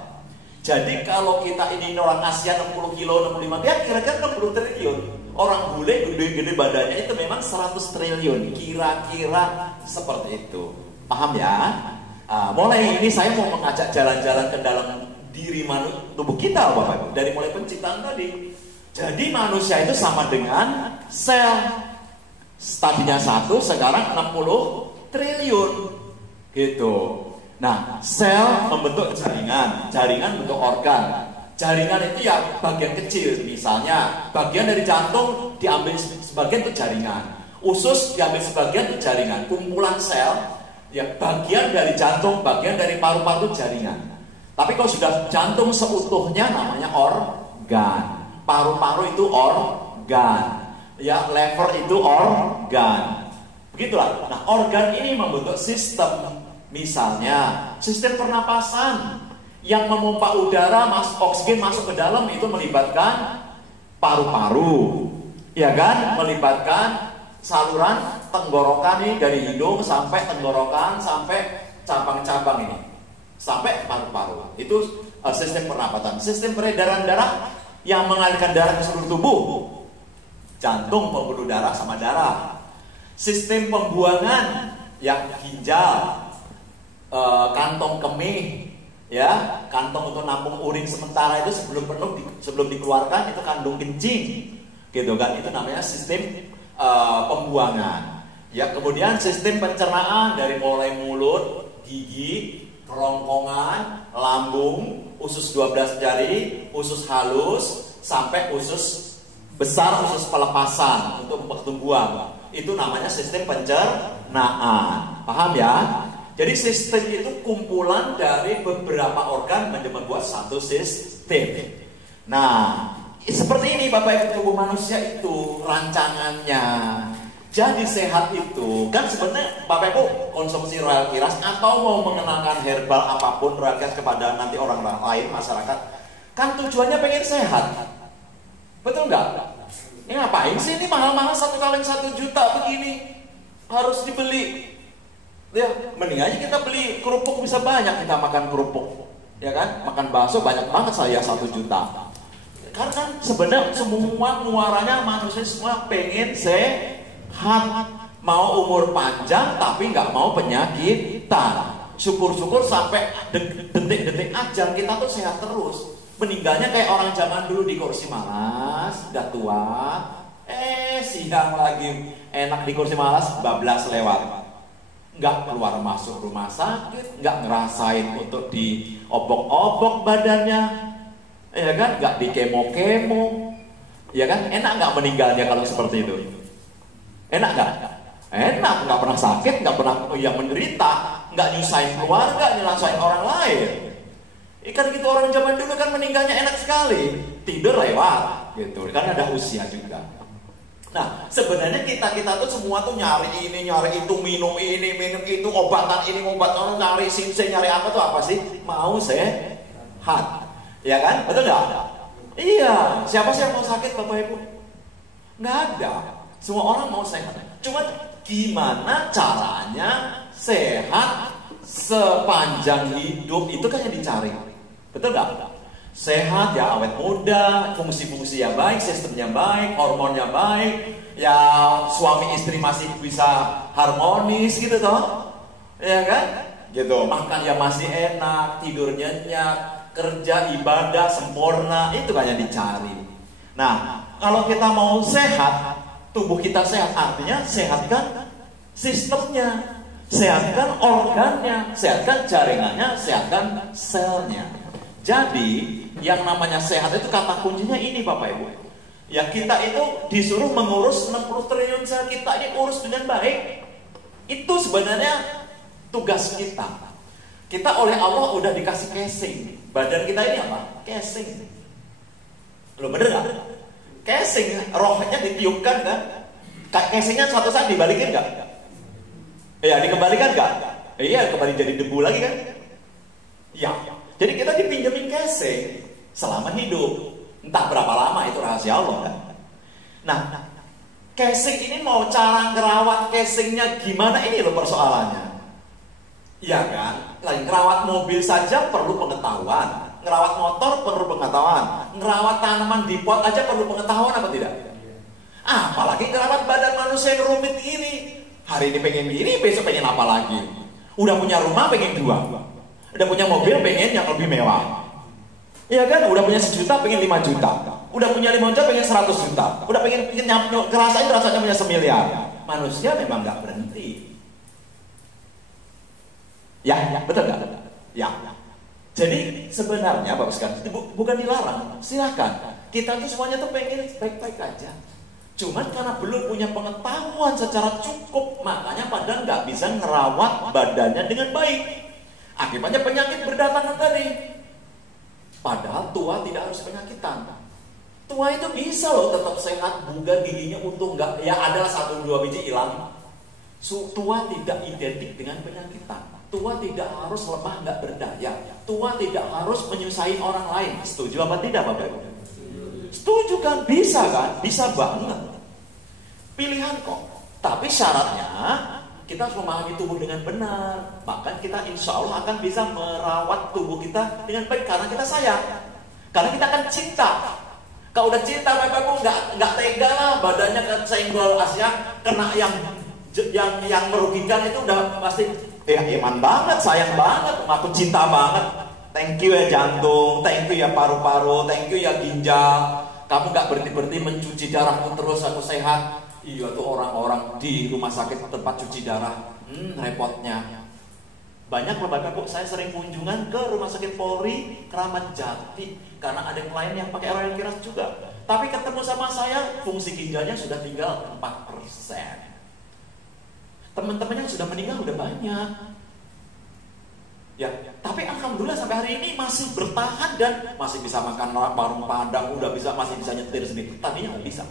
Jadi kalau kita ini orang Asia 60 kilo, 65, ya kira-kira 60 triliun. Orang bule gede-gede badannya itu memang 100 triliun. Kira-kira seperti itu. Paham ya? Mulai ini saya mau mengajak jalan-jalan ke dalam diri tubuh kita Bapak Ibu. Dari mulai penciptaan tadi. Jadi manusia itu sama dengan sel. Tadinya 1, sekarang 60 triliun. Gitu. Nah, sel membentuk jaringan. Jaringan bentuk organ. Jaringan itu ya bagian kecil. Misalnya bagian dari jantung diambil sebagian untuk jaringan. Usus diambil sebagian untuk jaringan. Kumpulan sel ya bagian dari jantung, bagian dari paru-paru jaringan. Tapi kalau sudah jantung seutuhnya namanya organ. Paru-paru itu organ. Ya, lever itu organ. Begitulah. Nah, organ ini membentuk sistem. Misalnya sistem pernapasan yang memompa udara, oksigen masuk ke dalam itu melibatkan paru-paru, ya kan? Melibatkan saluran tenggorokan ini dari hidung sampai tenggorokan sampai cabang-cabang ini sampai paru-paru. Itu sistem pernapasan. Sistem peredaran darah yang mengalirkan darah ke seluruh tubuh, jantung, pembuluh darah sama darah. Sistem pembuangan yang ginjal, kantong kemih. Ya, kantong untuk nampung urin sementara itu sebelum penuh sebelum dikeluarkan itu kandung kencing, gitu kan? Itu namanya sistem pembuangan. Ya, kemudian sistem pencernaan dari mulai mulut, gigi, kerongkongan, lambung, usus 12 jari, usus halus, sampai usus besar, usus pelepasan untuk pertumbuhan. Itu namanya sistem pencernaan. Paham ya? Jadi sistem itu kumpulan dari beberapa organ membuat satu sistem. Nah, seperti ini Bapak Ibu tubuh manusia itu rancangannya. Jadi sehat itu kan sebenarnya Bapak Ibu konsumsi Royal Kiras atau mau mengenalkan herbal apapun Royal Kiras kepada nanti orang lain masyarakat, kan tujuannya pengen sehat. Betul nggak? Ini ngapain sih ini mahal-mahal 1 kaleng 1 juta begini harus dibeli? Ya, mending aja kita beli kerupuk, bisa banyak kita makan kerupuk. Ya kan? Makan bakso banyak banget saya 1 juta. Karena kan sebenarnya semua muaranya manusia semua pengen sehat. Mau umur panjang tapi nggak mau penyakitan. Syukur-syukur sampai detik-detik ajal kita tuh sehat terus. Meninggalnya kayak orang zaman dulu di kursi malas, udah tua. Sidang lagi enak di kursi malas, bablas lewat. Nggak keluar masuk rumah sakit, nggak ngerasain untuk diobok-obok badannya, ya kan? Nggak di kemo-kemo, ya kan? Enak nggak meninggalnya kalau seperti itu? Enak nggak? Enak, nggak pernah sakit, nggak pernah yang menderita, nggak nyusahin keluarga, nyusahin orang lain. Ikan gitu orang zaman dulu kan meninggalnya enak sekali, tidur lewat, gitu. Kan ada usia juga. Nah, sebenarnya kita tuh semua tuh nyari ini, nyari itu, minum ini, minum itu, obatan ini, obat orang, nyari sinse, nyari apa tuh apa sih? Mau sehat, ya kan? Betul nggak? Iya. Siapa sih yang mau sakit, Bapak Ibu? Nggak ada. Semua orang mau sehat. Cuma gimana caranya sehat sepanjang hidup itu kan yang dicari. Betul nggak? Sehat ya, awet muda, fungsi-fungsi yang baik, sistemnya baik, hormonnya baik, ya suami istri masih bisa harmonis gitu toh, ya kan? Gitu, makan ya masih enak, tidur nyenyak, kerja ibadah sempurna, itu kan yang dicari. Nah, kalau kita mau sehat, tubuh kita sehat, artinya sehatkan sistemnya, sehatkan organnya, sehatkan jaringannya, sehatkan selnya. Jadi yang namanya sehat itu kata kuncinya ini Bapak Ibu. Ya kita itu disuruh mengurus 60 triliun sel kita ini urus dengan baik. Itu sebenarnya tugas kita. Kita oleh Allah udah dikasih casing. Badan kita ini apa? Casing. Loh bener gak? Casing, rohnya ditiupkan kan? Casingnya suatu saat dibalikin gak? Iya dikembalikan gak? Iya kembali jadi debu lagi kan? Ya. Jadi kita dipinjemin casing selama hidup. Entah berapa lama, itu rahasia Allah kan. Nah, casing ini mau cara ngerawat casingnya gimana, ini loh persoalannya. Iya kan? Lain ngerawat mobil saja perlu pengetahuan, ngerawat motor perlu pengetahuan, ngerawat tanaman di pot aja perlu pengetahuan apa tidak? Apalagi ngerawat badan manusia yang rumit ini. Hari ini pengen gini, besok pengen apa lagi? Udah punya rumah pengen dua. Udah punya mobil pengen yang lebih mewah. Iya kan? Udah punya 1 juta pengen 5 juta. Udah punya 5 juta pengen 100 juta. Udah pengen ngerasain rasanya punya 1 miliar. Manusia memang gak berhenti. Ya, betul gak? Ya. Jadi sebenarnya Bapak sekalian, bukan dilarang. Silakan. Kita tuh semuanya tuh pengen baik-baik aja. Cuman karena belum punya pengetahuan secara cukup, makanya padahal gak bisa ngerawat badannya dengan baik. Akibatnya penyakit berdatangan tadi. Padahal tua tidak harus penyakitan. Tua itu bisa loh tetap sehat, bugar, giginya utuh, enggak ya adalah 1-2 biji hilang. Tua tidak identik dengan penyakitan. Tua tidak harus lemah, enggak berdaya. Tua tidak harus menyusahi orang lain. Setuju apa tidak Bapak Ibu? Setuju kan? Bisa kan? Bisa banget. Pilihan kok. Tapi syaratnya kita harus memahami tubuh dengan benar. Bahkan kita insya Allah akan bisa merawat tubuh kita dengan baik karena kita sayang. Karena kita akan cinta. Kalau udah cinta Bapak-Ibu nggak tega lah badannya kesenggol Asia kena yang merugikan itu udah pasti iman banget, sayang banget, aku cinta banget. Thank you ya jantung, thank you ya paru-paru, thank you ya ginjal. Kamu nggak berhenti mencuci darahku terus, aku sehat. Iya tuh orang-orang di rumah sakit tempat cuci darah, repotnya. Banyak Bapak-Ibu, saya sering kunjungan ke rumah sakit Polri Kramat Jati karena ada klien yang pakai oil keras juga. Tapi ketemu sama saya, fungsi ginjalnya sudah tinggal 4%. Teman-temannya sudah meninggal udah banyak. Ya, tapi alhamdulillah sampai hari ini masih bertahan dan masih bisa makan warung Padang, masih bisa nyetir sendiri. Tadinya nggak bisa.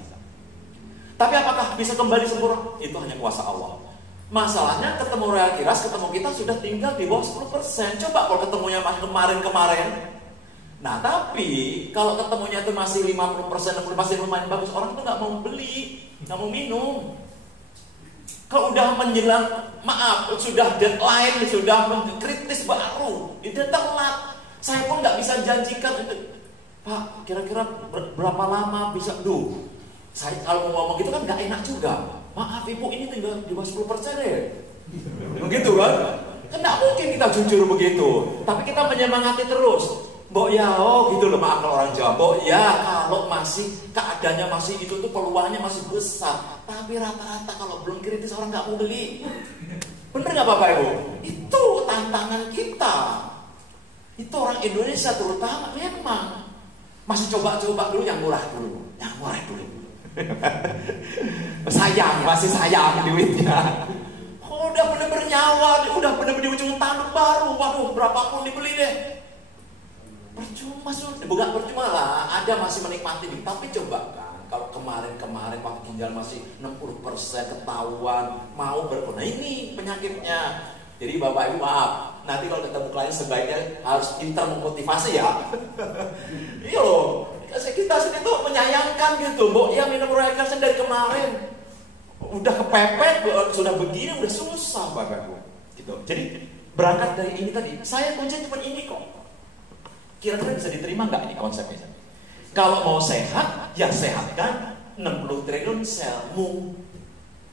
Tapi apakah bisa kembali sempurna? Itu hanya kuasa Allah. Masalahnya ketemu Royal Kiras, ketemu kita sudah tinggal di bawah 10%. Coba kalau ketemunya kemarin-kemarin. Nah tapi kalau ketemunya itu masih 50%, masih lumayan bagus, orang itu nggak mau beli, nggak mau minum. Kalau udah menjelang, maaf, sudah deadline, sudah kritis baru, itu telat. Saya pun nggak bisa janjikan itu. Pak, kira-kira berapa lama bisa? Saya kalau mau ngomong gitu kan nggak enak juga. Maaf ibu, ini tinggal di bawah 10% deh. Begitu kan? Kan nggak mungkin kita jujur begitu. Tapi kita menyemangati terus. Mbok ya, gitu loh, maaf kalau orang Jawa. Mbok ya, kalau masih keadaannya masih itu tuh peluangnya masih besar. Tapi rata-rata kalau belum kritis orang nggak mau beli. Bener nggak Bapak Ibu? Itu tantangan kita. Itu orang Indonesia terutama memang masih coba-coba dulu yang murah dulu, yang murah dulu. Sayang, masih sayang duitnya. Udah bener-bener nyawa, udah bener-bener di ujung tanduk baru. Waduh, berapapun dibeli deh. Percuma, bukan percuma lah. Ada masih menikmati, tapi coba kan. Kalau kemarin waktu ginjal masih 60% ketahuan, mau berkurang. Nah ini penyakitnya. Jadi Bapak Ibu maaf, nanti kalau ketemu klien sebaiknya harus pintar memotivasi ya. Iya loh, kita sini tuh menyayangkan gitu. Mbok ya minum Royal Carson dari kemarin. Udah kepepet, sudah begini, udah susah Bapak Ibu. Gitu. Jadi berangkat dari ini tadi, saya kunci cuma ini kok. Kira-kira bisa diterima nggak ini konsepnya? Kalau mau sehat, ya sehatkan 60 triliun selmu.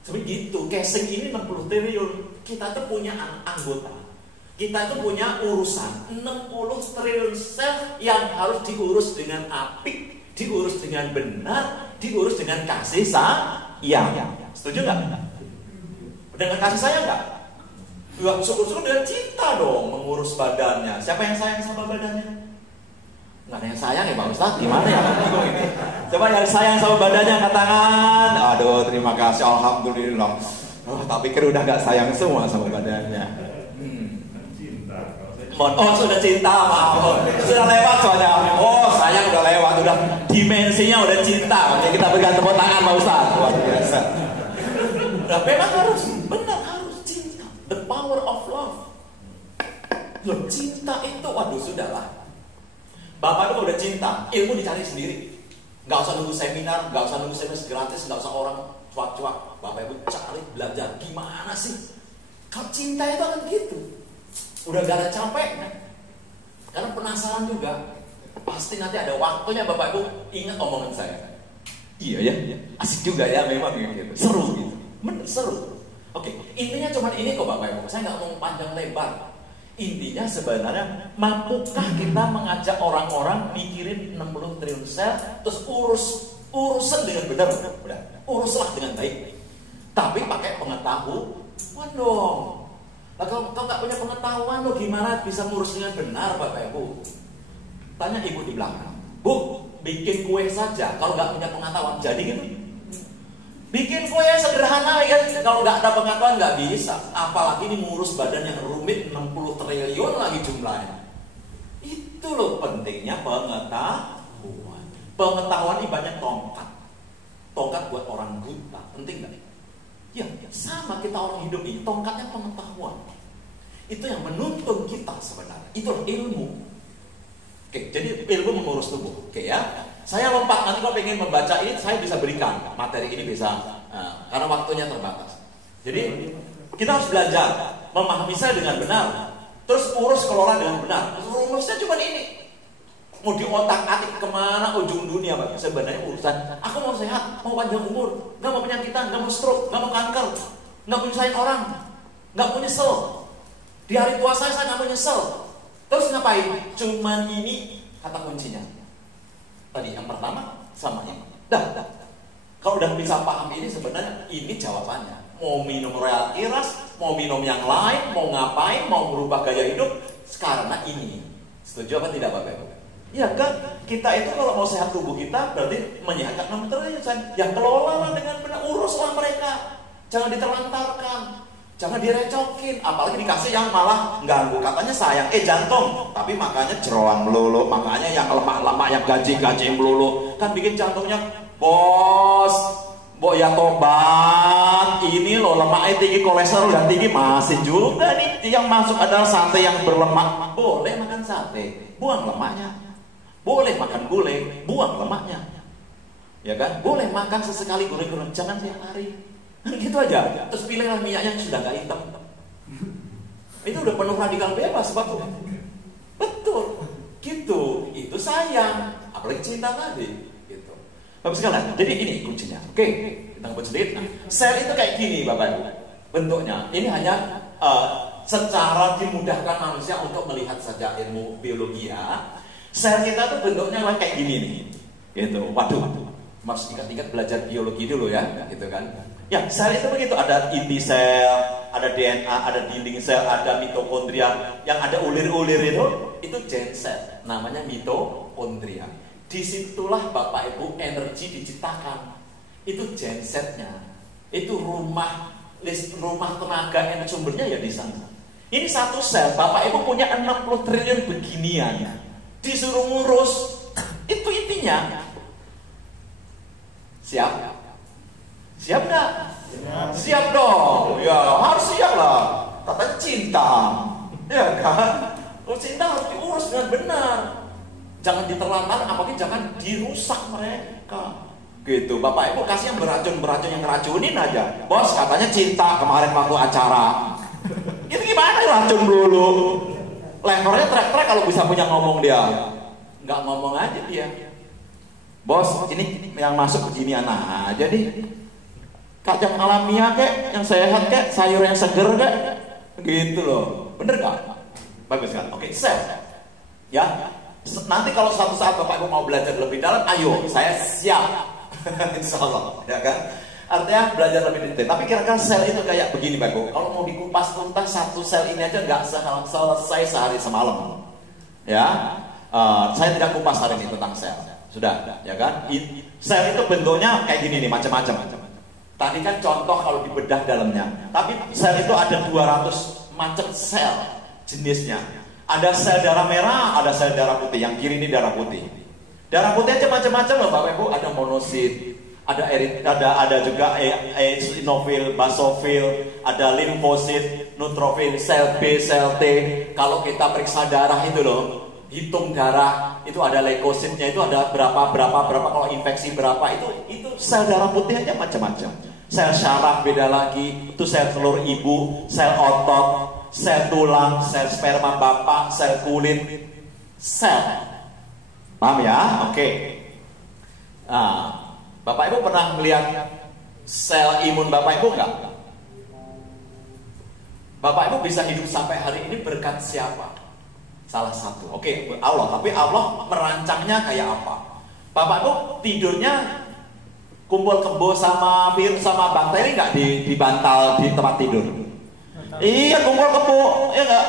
Seperti gitu, casing ini 60 triliun. Kita tuh punya anggota. Kita tuh punya urusan 60 triliun sel yang harus diurus dengan apik, diurus dengan benar, diurus dengan kasih sayang. Setuju nggak? Dengan kasih sayang nggak? Ya, syukur-syukur dengan cinta dong mengurus badannya. Siapa yang sayang sama badannya? Nggak ada yang sayang ya Pak Ustadz, gimana ya? Coba yang sayang sama badannya angkat tangan. Aduh, terima kasih, alhamdulillah. Oh, tapi kira udah nggak sayang semua sama badannya. Oh, sudah cinta, maaf. Sudah lewat soalnya. Oh, sayang udah lewat, udah dimensinya udah cinta. Oke, kita berikan tepuk tangan Pak Ustadz. Luar biasa. Nah, memang harus, benar harus cinta. The power of love. Loh, cinta itu, waduh sudahlah. Bapak itu udah cinta, ilmu dicari sendiri. Nggak usah nunggu seminar, nggak usah nunggu seminar gratis, nggak usah orang cuak-cuak. Bapak Ibu cari, belajar, gimana sih? Kalau cinta itu akan gitu. Udah gak ada capek, karena penasaran juga. Pasti nanti ada waktunya Bapak Ibu ingat omongan saya. Iya ya, asik juga ya memang gitu. Seru gitu, bener seru. Oke, intinya cuma ini kok Bapak Ibu. Saya nggak mau panjang lebar. Intinya sebenarnya mampukah kita mengajak orang-orang mikirin 60 triliun sel, terus urusan dengan benar, udah uruslah dengan baik. Tapi pakai pengetahuan dong. Nah, kalau kau nggak punya pengetahuan, lo gimana bisa ngurus dengan benar, Bapak Ibu? Tanya ibu di belakang. Bu, bikin kue saja. Kalau nggak punya pengetahuan, jadi gitu. Bikin kue sederhana ya. Kalau nggak ada pengetahuan nggak bisa. Apalagi ini ngurus badan yang rumit 60 triliun lagi jumlahnya. Itu loh pentingnya pengetahuan. Pengetahuan ibaratnya tongkat. Tongkat buat orang buta. Penting nggak? Ya, sama kita orang hidup ini, tongkatnya pengetahuan. Itu yang menuntun kita sebenarnya. Itu ilmu. Oke, jadi ilmu mengurus tubuh. Oke ya. Saya lompat, nanti kalau pengen membaca ini, saya bisa berikan. Materi ini bisa, karena waktunya terbatas. Jadi, kita harus belajar. Memahami saya dengan benar. Terus urus kelola dengan benar. Terus rumusnya cuma ini. Mau di otak-atik kemana ujung dunia Pak? Sebenarnya urusan aku mau sehat, mau panjang umur, gak mau penyakitan, gak mau stroke, gak mau kanker, gak mau nyusahin orang, gak mau nyesel. Di hari tua saya gak mau nyesel. Terus ngapain? Cuman ini kata kuncinya. Tadi yang pertama sama ini. Dah. Kalau udah bisa paham ini sebenarnya ini jawabannya. Mau minum Royal Kiras, mau minum yang lain, mau ngapain, mau merubah gaya hidup, karena ini. Setuju apa tidak Bapak Ibu? Ya kan, kita itu kalau mau sehat tubuh kita berarti menyehatkan 6 triliun. Ya kelolalah dengan benar, uruslah mereka. Jangan diterlantarkan, jangan direcokin. Apalagi dikasih yang malah ganggu. Katanya sayang, jantung, tapi makanya jeroan melulu. Makanya yang lemak-lemak, yang gaji-gaji melulu. Kan bikin jantungnya, bos, ya tobat. Ini loh lemaknya tinggi, kolesterol dan tinggi. Masih juga nih, yang masuk adalah sate yang berlemak. Boleh makan sate, buang lemaknya. Boleh makan gulai, buang lemaknya. Ya kan? Boleh makan sesekali goreng-goreng, jangan tiap hari. Gitu aja. Terus pilihlah minyaknya yang sudah gak hitam. Itu udah penuh radikal bebas, Bapak. Betul. Gitu. Itu sayang. Apalagi cinta tadi. Gitu. Bapak sekalian, jadi ini kuncinya. Oke, kita ngebut sedikit. Nah, sel itu kayak gini, Bapak Ibu. Bentuknya. Ini hanya secara dimudahkan manusia untuk melihat saja ilmu biologi ya. Sel kita tuh bentuknya kayak gini nih, gitu. Waduh, Mas ingat-ingat belajar biologi dulu ya, gitu kan? Ya, sel itu begitu. Ada inti sel, ada DNA, ada dinding sel, ada mitokondria. Yang ada ulir-ulir itu germ sel, namanya mitokondria. Disitulah Bapak Ibu energi diciptakan. itu gensetnya, itu rumah tenaga yang sumbernya ya di sana. Ini satu sel, Bapak Ibu punya 60 triliun beginian, disuruh ngurus, itu intinya. Siap? Siap nggak? Siap dong, ya harus siap lah. Katanya cinta, ya kan? Cinta harus diurus dengan benar. Jangan diterlantar, apalagi jangan dirusak mereka. Gitu, Bapak Ibu kasih yang beracun yang ngeracunin aja. Bos katanya cinta kemarin waktu acara. Itu gimana racun dulu? Levelnya trek-trek kalau bisa punya ngomong dia. Nggak ngomong aja dia. Bos, ini yang masuk beginian aja nih. Kacang alamiah kek, yang sehat kek, sayur yang seger kek. Gitu loh. Bener gak? Bagus kan? Oke, sel. Ya. Nanti kalau suatu saat Bapak Ibu mau belajar lebih dalam, ayo, saya siap. Insya Allah, ya kan? Artinya belajar lebih detail. Tapi kira-kira sel itu kayak begini Bapak Ibu. Kalau mau dikupas tuntas satu sel ini aja nggak selesai sehari semalam. Ya, saya tidak kupas hari ini tentang sel. Sudah, ya kan? Sel itu bentuknya kayak gini nih, macam-macam. Tadi kan contoh kalau dibedah dalamnya. Tapi sel itu ada 200 macam sel jenisnya. Ada sel darah merah, ada sel darah putih. Yang kiri ini darah putih. Darah putih aja macam-macam loh Bapak Ibu. Ada monosit, ada juga eosinofil, basofil, ada limfosit, neutrofil, sel B, sel T. Kalau kita periksa darah itu loh, hitung darah itu ada leukositnya, itu ada berapa, kalau infeksi berapa, itu sel darah putih aja macam-macam. Sel syaraf beda lagi, itu sel telur ibu, sel otot, sel tulang, sel sperma bapak, sel kulit, sel. Paham ya? Oke. Nah, Bapak Ibu pernah melihat sel imun Bapak Ibu enggak? Bapak Ibu bisa hidup sampai hari ini berkat siapa? Salah satu. Oke, Allah. Tapi Allah merancangnya kayak apa? Bapak Ibu tidurnya kumpul kebo sama virus sama bakteri enggak di bantal di tempat tidur? Iya, kumpul kebo, ya enggak?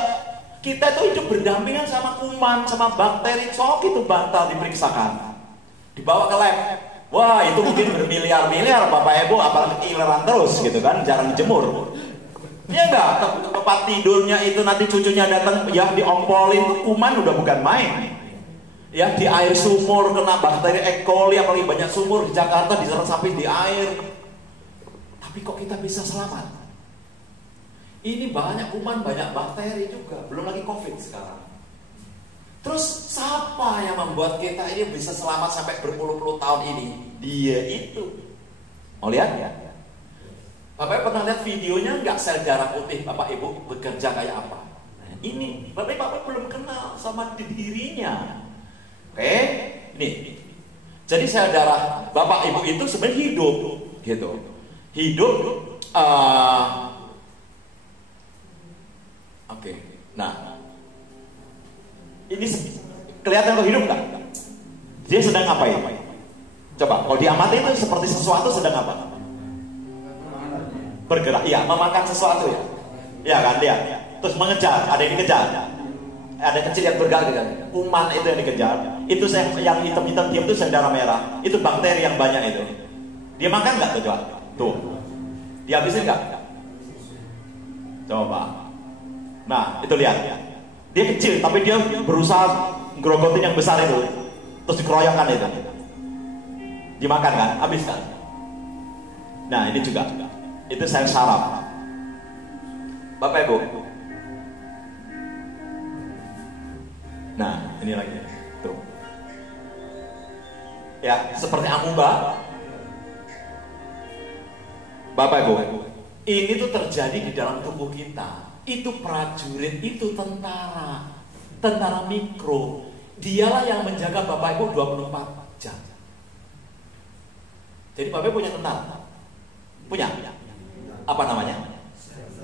Kita itu hidup berdampingan sama kuman, sama bakteri. Sok itu bantal diperiksakan, dibawa ke lab. Wah, itu mungkin bermiliar-miliar Bapak Ibu, apalagi ileran terus gitu kan, jarang dijemur. Ya enggak, tempat tidurnya itu nanti cucunya datang ya diompolin, itu kuman udah bukan main. Ya di air sumur kena bakteri E. coli, apalagi banyak sumur di Jakarta diserang sapi di air. Tapi kok kita bisa selamat? Ini banyak kuman, banyak bakteri juga, belum lagi COVID sekarang. Terus siapa yang membuat kita ini bisa selamat sampai berpuluh-puluh tahun ini? Dia itu. Mau lihat ya? Bapak pernah lihat videonya nggak sel darah putih Bapak Ibu bekerja kayak apa? Nah, ini Bapak belum kenal sama dirinya. Oke, ini. Jadi sel darah Bapak Ibu itu sebenarnya hidup, gitu. Hidup. Oke. Nah, ini kelihatan lo hidup nggak? Dia sedang ngapain? Coba, kalau diamati itu seperti sesuatu sedang apa? Bergerak, iya, memakan sesuatu ya. Iya kan dia. Terus mengejar, ada yang dikejar. Ada kecil yang bergerak kan. Kuman itu yang dikejar. Itu yang hitam-hitam diam itu sel darah merah. Itu bakteri yang banyak itu. Dia makan nggak tuh, coba? Tuh. Dihabisin nggak? Coba. Nah, itu lihat. Dia kecil, tapi dia berusaha ngerogotin yang besar itu. Terus dikeroyokkan itu. Dimakan kan? Habis kan? Nah, ini juga. Itu sel saraf. Bapak Ibu. Nah, ini lagi. Tuh. Ya, seperti amuba. Bapak Ibu. Ini tuh terjadi di dalam tubuh kita. Itu prajurit, itu tentara mikro. Dialah yang menjaga Bapak Ibu 24 jam. Jadi Bapak Ibu punya tentara? Punya? Apa namanya?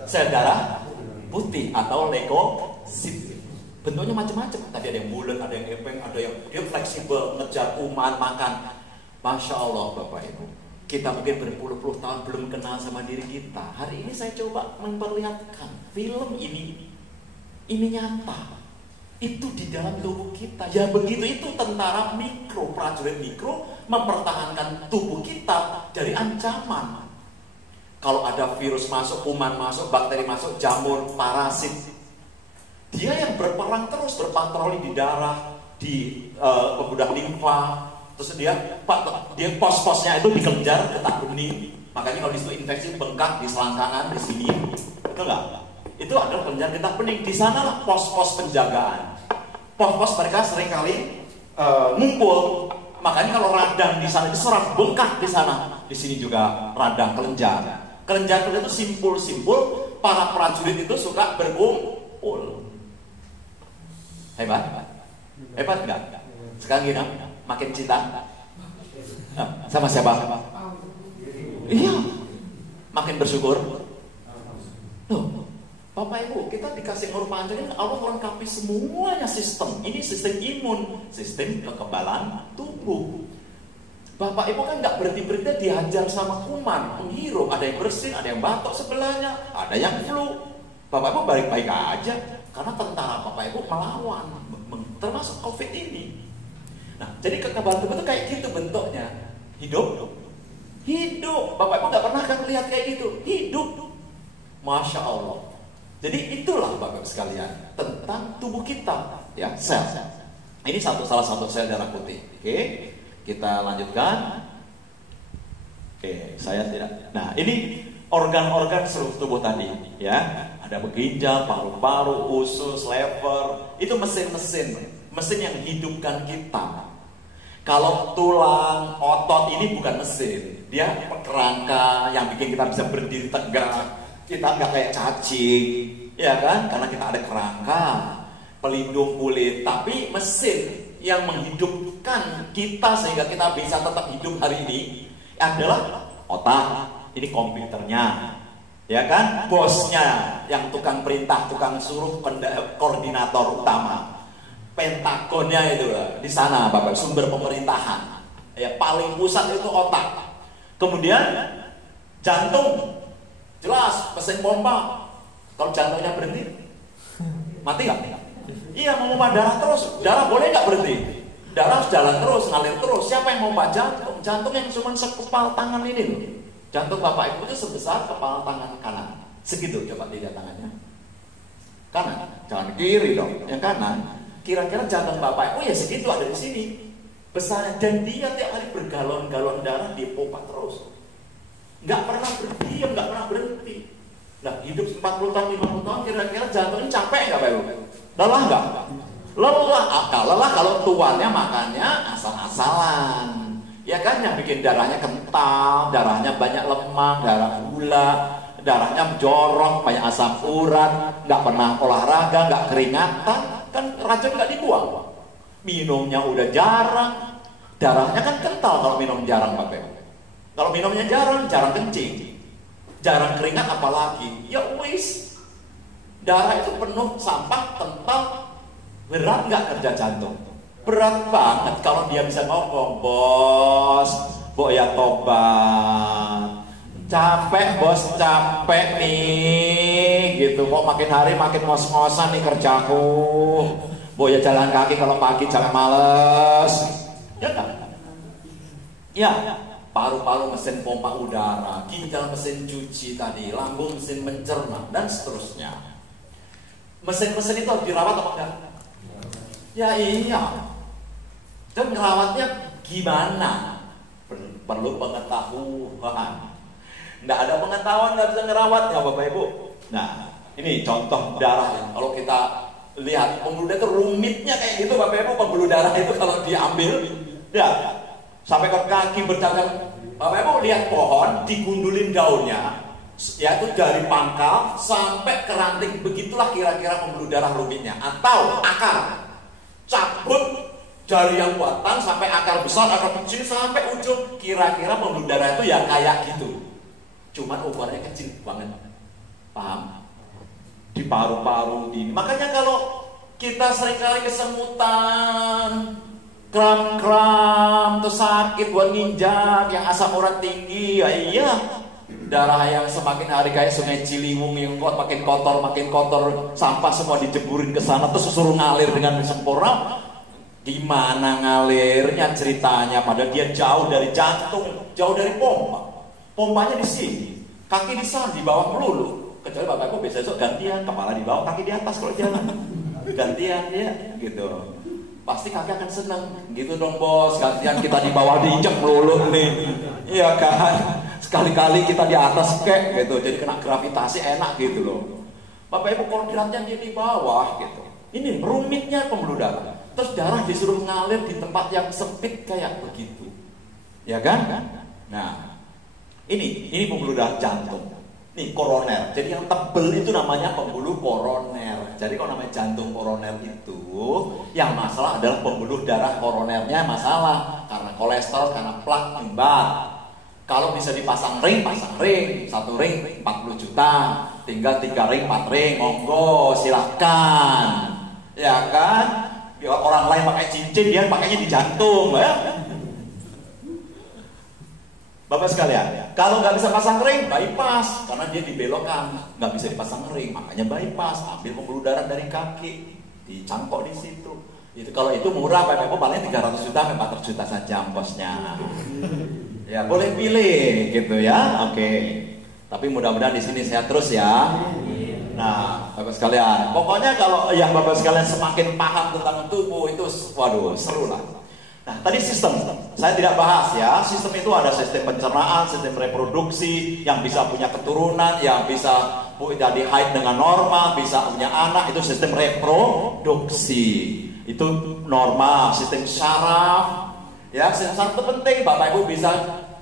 Sel darah putih atau leukosit. Bentuknya macam-macam. Tadi ada yang bulat, ada yang gepeng, ada yang dia fleksibel, ngejar kuman, makan. Masya Allah Bapak Ibu. Kita mungkin berpuluh-puluh tahun belum kenal sama diri kita. Hari ini saya coba memperlihatkan film ini nyata. Itu di dalam tubuh kita. Ya begitu, itu tentara mikro, prajurit mikro mempertahankan tubuh kita dari ancaman. Kalau ada virus masuk, kuman masuk, bakteri masuk, jamur, parasit, dia yang berperang terus, berpatroli di darah, di pembuluh limfa. Terus dia pos-posnya itu dikejar ketak bening. Makanya kalau disitu infeksi bengkak di selangkangan di sini, betul nggak? Itu adalah kelenjar getah bening. Di sana pos-pos penjagaan. Pos-pos mereka seringkali ngumpul. Makanya kalau radang di sana diserang, bengkak di sana. Di sini juga radang kelenjar. Kelenjar itu simpul-simpul. Para prajurit itu suka berkumpul. Hebat? Hebat nggak? Sekarang gini, makin cinta sama siapa? Iya, makin bersyukur. Loh, Bapak Ibu, kita dikasih umur panjang ini, Allah melengkapi semuanya sistem. Ini sistem imun, sistem kekebalan tubuh. Bapak Ibu kan nggak berhenti-berhenti dihajar sama kuman, menghirup. Ada yang bersin, ada yang batuk sebelahnya, ada yang flu. Bapak Ibu baik-baik aja, karena tentara Bapak Ibu melawan, termasuk COVID ini. Nah, jadi kekebalan tubuh itu kayak gitu bentuknya. Hidup. Bapak Ibu nggak pernah kan lihat kayak gitu. Hidup. Masya Allah. Jadi itulah Bapak Ibu sekalian tentang tubuh kita, ya, sel. Ini salah satu sel darah putih. Oke, kita lanjutkan. Oke, saya tidak. Nah, ini organ-organ seluruh tubuh tadi, ya. Ada ginjal, paru-paru, usus, lever. Itu mesin yang hidupkan kita. Kalau tulang, otot ini bukan mesin, dia kerangka yang bikin kita bisa berdiri tegak. Kita nggak kayak cacing, ya kan? Karena kita ada kerangka, pelindung kulit. Tapi mesin yang menghidupkan kita sehingga kita bisa tetap hidup hari ini adalah otak. Ini komputernya, ya kan? Bosnya, yang tukang perintah, tukang suruh, koordinator utama. Pentagonnya itu di sana, Bapak, sumber pemerintahan. Ya, paling pusat itu otak. Kemudian jantung. Jelas, mesin pompa. Kalau jantungnya berhenti, mati nggak? Iya, memompa darah terus. Darah boleh nggak berhenti? Darah harus jalan terus, ngalir terus. Siapa yang memompa jantung? Jantung yang cuma sekepal tangan ini loh. Jantung Bapak Ibu itu sebesar kepala tangan kanan. Segitu, coba lihat tangannya. Kanan, jangan kiri dong. Yang kanan. Kira-kira jantung Bapak Ibu ya segitu, ada di sini. Besarnya. Dan dia tiap hari bergalon-galon darah dipompa terus. Nggak pernah berdiam, nggak pernah berhenti. Nah, hidup 40 tahun, 50 tahun, kira-kira jantungnya capek nggak Pak Ibu? Lelah nggak? Lelah kalau tuannya makannya asal-asalan. Ya kan, yang bikin darahnya kental, darahnya banyak lemak, darah gula, darahnya jorok, banyak asam urat, nggak pernah olahraga, nggak keringatan, kan racun nggak dibuang. Minumnya udah jarang, darahnya kan kental kalau minum jarang Bapak Ibu. Kalau minumnya jarang kencing, jarang keringat apalagi, ya wis. Darah itu penuh sampah, kental, berat nggak kerja jantung? Berat banget kalau dia bisa ngomong, bos, ya tobat. Capek bos, capek nih, gitu. Kok makin hari makin ngos-ngosan nih kerjaku. Ya jalan kaki kalau pagi, jangan males. Ya kan? Ya. Paru-paru mesin pompa udara, ginjal mesin cuci tadi, lambung mesin mencerna, dan seterusnya. Mesin-mesin itu harus dirawat apa enggak? Ya iya. Dan merawatnya gimana? Perlu pengetahuan. Nggak ada pengetahuan, nggak bisa ngerawatnya Bapak Ibu. Nah, ini contoh darah ya. Kalau kita lihat pembuluh darah itu rumitnya kayak gitu Bapak Ibu. Pembuluh darah itu kalau diambil, ya sampai ke kaki berdagang. Bapak Ibu lihat pohon digundulin daunnya, yaitu dari pangkal sampai ke ranting. Begitulah kira-kira pembuluh darah rumitnya. Atau akar, cabut dari yang batang sampai akar besar, akar kecil sampai ujung. Kira-kira pembuluh darah itu ya kayak gitu. Cuman ukurannya kecil banget. Paham? Di paru-paru ini. Makanya kalau kita seringkali kesemutan, kram-kram, terus sakit buat nginjak, yang asam urat tinggi, ya iya. Darah yang semakin hari kayak sungai Ciliwung yang makin kotor, sampah semua dijeburin ke sana terus suruh ngalir dengan sempurna. Gimana ngalirnya ceritanya? Padahal dia jauh dari jantung, jauh dari pompa. Pompanya di sini, kaki di sana, di bawah melulu. Kecuali bapakku besok gantian, kepala di bawah, kaki di atas kalau jalan. Gantian dia, gitu. Pasti kakek akan senang. Gitu dong bos, gantian kita di bawah diinjak melulu nih. Iya kan? Sekali-kali kita di atas kek gitu, jadi kena gravitasi enak gitu loh. Bapak ibu kodratnya dia di bawah gitu. Ini rumitnya pembuluh darah. Terus darah disuruh ngalir di tempat yang sempit kayak begitu. Ya kan? Nah, ini pembuluh darah jantung. Nih koroner. Jadi yang tebel itu namanya pembuluh koroner. Jadi kalau namanya jantung koroner itu, yang masalah adalah pembuluh darah koronernya masalah. Karena kolesterol, karena plak imbat. Kalau bisa dipasang ring, pasang ring. 1 ring 40 juta. Tinggal 3 ring, 4 ring. Monggo, silahkan. Ya kan? Orang lain pakai cincin, dia pakainya di jantung, ya. Bapak sekalian, kalau nggak bisa pasang ring, bypass, karena dia dibelokkan, nggak bisa dipasang ring, makanya bypass, ambil pembuluh darah dari kaki, dicangkok di situ. Itu kalau itu murah, Bapak Ibu paling 300 juta, 400 juta saja bosnya. Ya boleh pilih, gitu ya, oke. Tapi mudah-mudahan di sini sehat terus ya. Nah, Bapak sekalian, pokoknya kalau yang Bapak sekalian semakin paham tentang tubuh itu, waduh, seru lah. Nah, tadi sistem, saya tidak bahas ya. Sistem itu ada sistem pencernaan, sistem reproduksi, yang bisa punya keturunan, yang bisa jadi haid dengan normal, bisa punya anak, itu sistem reproduksi. Itu normal, sistem syaraf. Ya, sistem syaraf itu penting. Bapak Ibu bisa,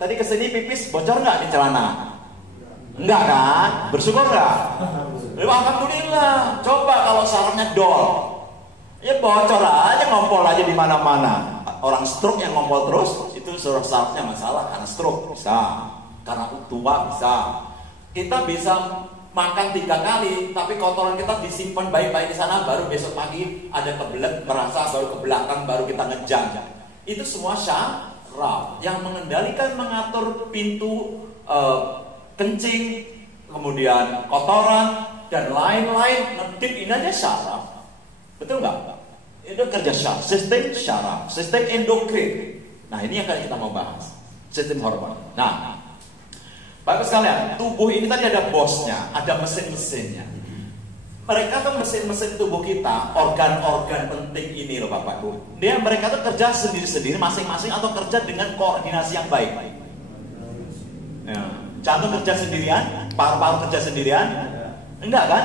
tadi kesini pipis, bocor nggak di celana? Enggak kan? Bersyukur nggak? Alhamdulillah. Coba kalau sarafnya dol, ya bocor aja, ngompol aja di mana-mana. Orang stroke yang ngompol terus, itu sarafnya masalah karena stroke bisa, karena tua bisa. Kita bisa makan 3 kali, tapi kotoran kita disimpan baik-baik di sana, baru besok pagi ada kebelet, merasa baru ke belakang, baru kita ngejang. Itu semua syaraf yang mengendalikan, mengatur pintu kencing, kemudian kotoran dan lain-lain. Ngedip ini aja syaraf, betul nggak? Itu kerja syaraf, sistem endokrin. Nah ini yang kita mau bahas, sistem hormon. Nah, Bapak sekalian, tubuh ini tadi ada bosnya, ada mesin-mesinnya. Mereka tuh mesin-mesin tubuh kita, organ-organ penting ini loh Bapak Ibu. Mereka tuh kerja sendiri-sendiri, masing-masing atau kerja dengan koordinasi yang baik. Ya. Jantung kerja sendirian, paru-paru kerja sendirian, enggak kan?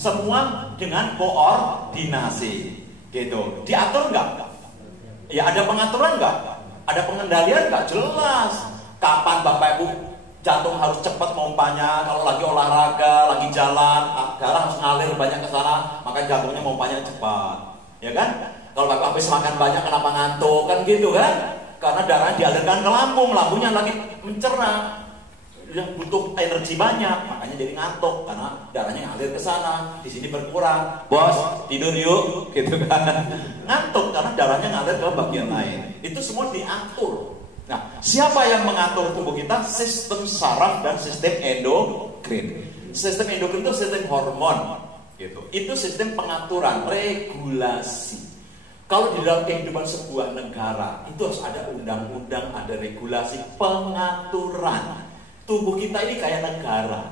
Semua dengan koordinasi, gitu. Diatur enggak? Ya ada pengaturan enggak? Ada pengendalian enggak? Jelas. Kapan Bapak Ibu jantung harus cepat mompanya? Kalau lagi olahraga, lagi jalan, darah harus ngalir banyak ke sana, maka jantungnya mompanya cepat, ya kan? Kalau Bapak habis makan banyak, kenapa ngantuk? Kan gitu kan? Karena darah dialirkan ke lambung, lambungnya lagi mencerna. Dia butuh energi banyak, makanya jadi ngantuk karena darahnya ngalir ke sana. Di sini berkurang, bos tidur yuk, gitu kan? Ngantuk karena darahnya ngalir ke bagian lain. Itu semua diatur. Nah, siapa yang mengatur tubuh kita? Sistem saraf dan sistem endokrin. Sistem endokrin itu sistem hormon, gitu. Itu sistem pengaturan, regulasi. Kalau di dalam kehidupan sebuah negara itu harus ada undang-undang, ada regulasi, pengaturan. Tubuh kita ini kayak negara,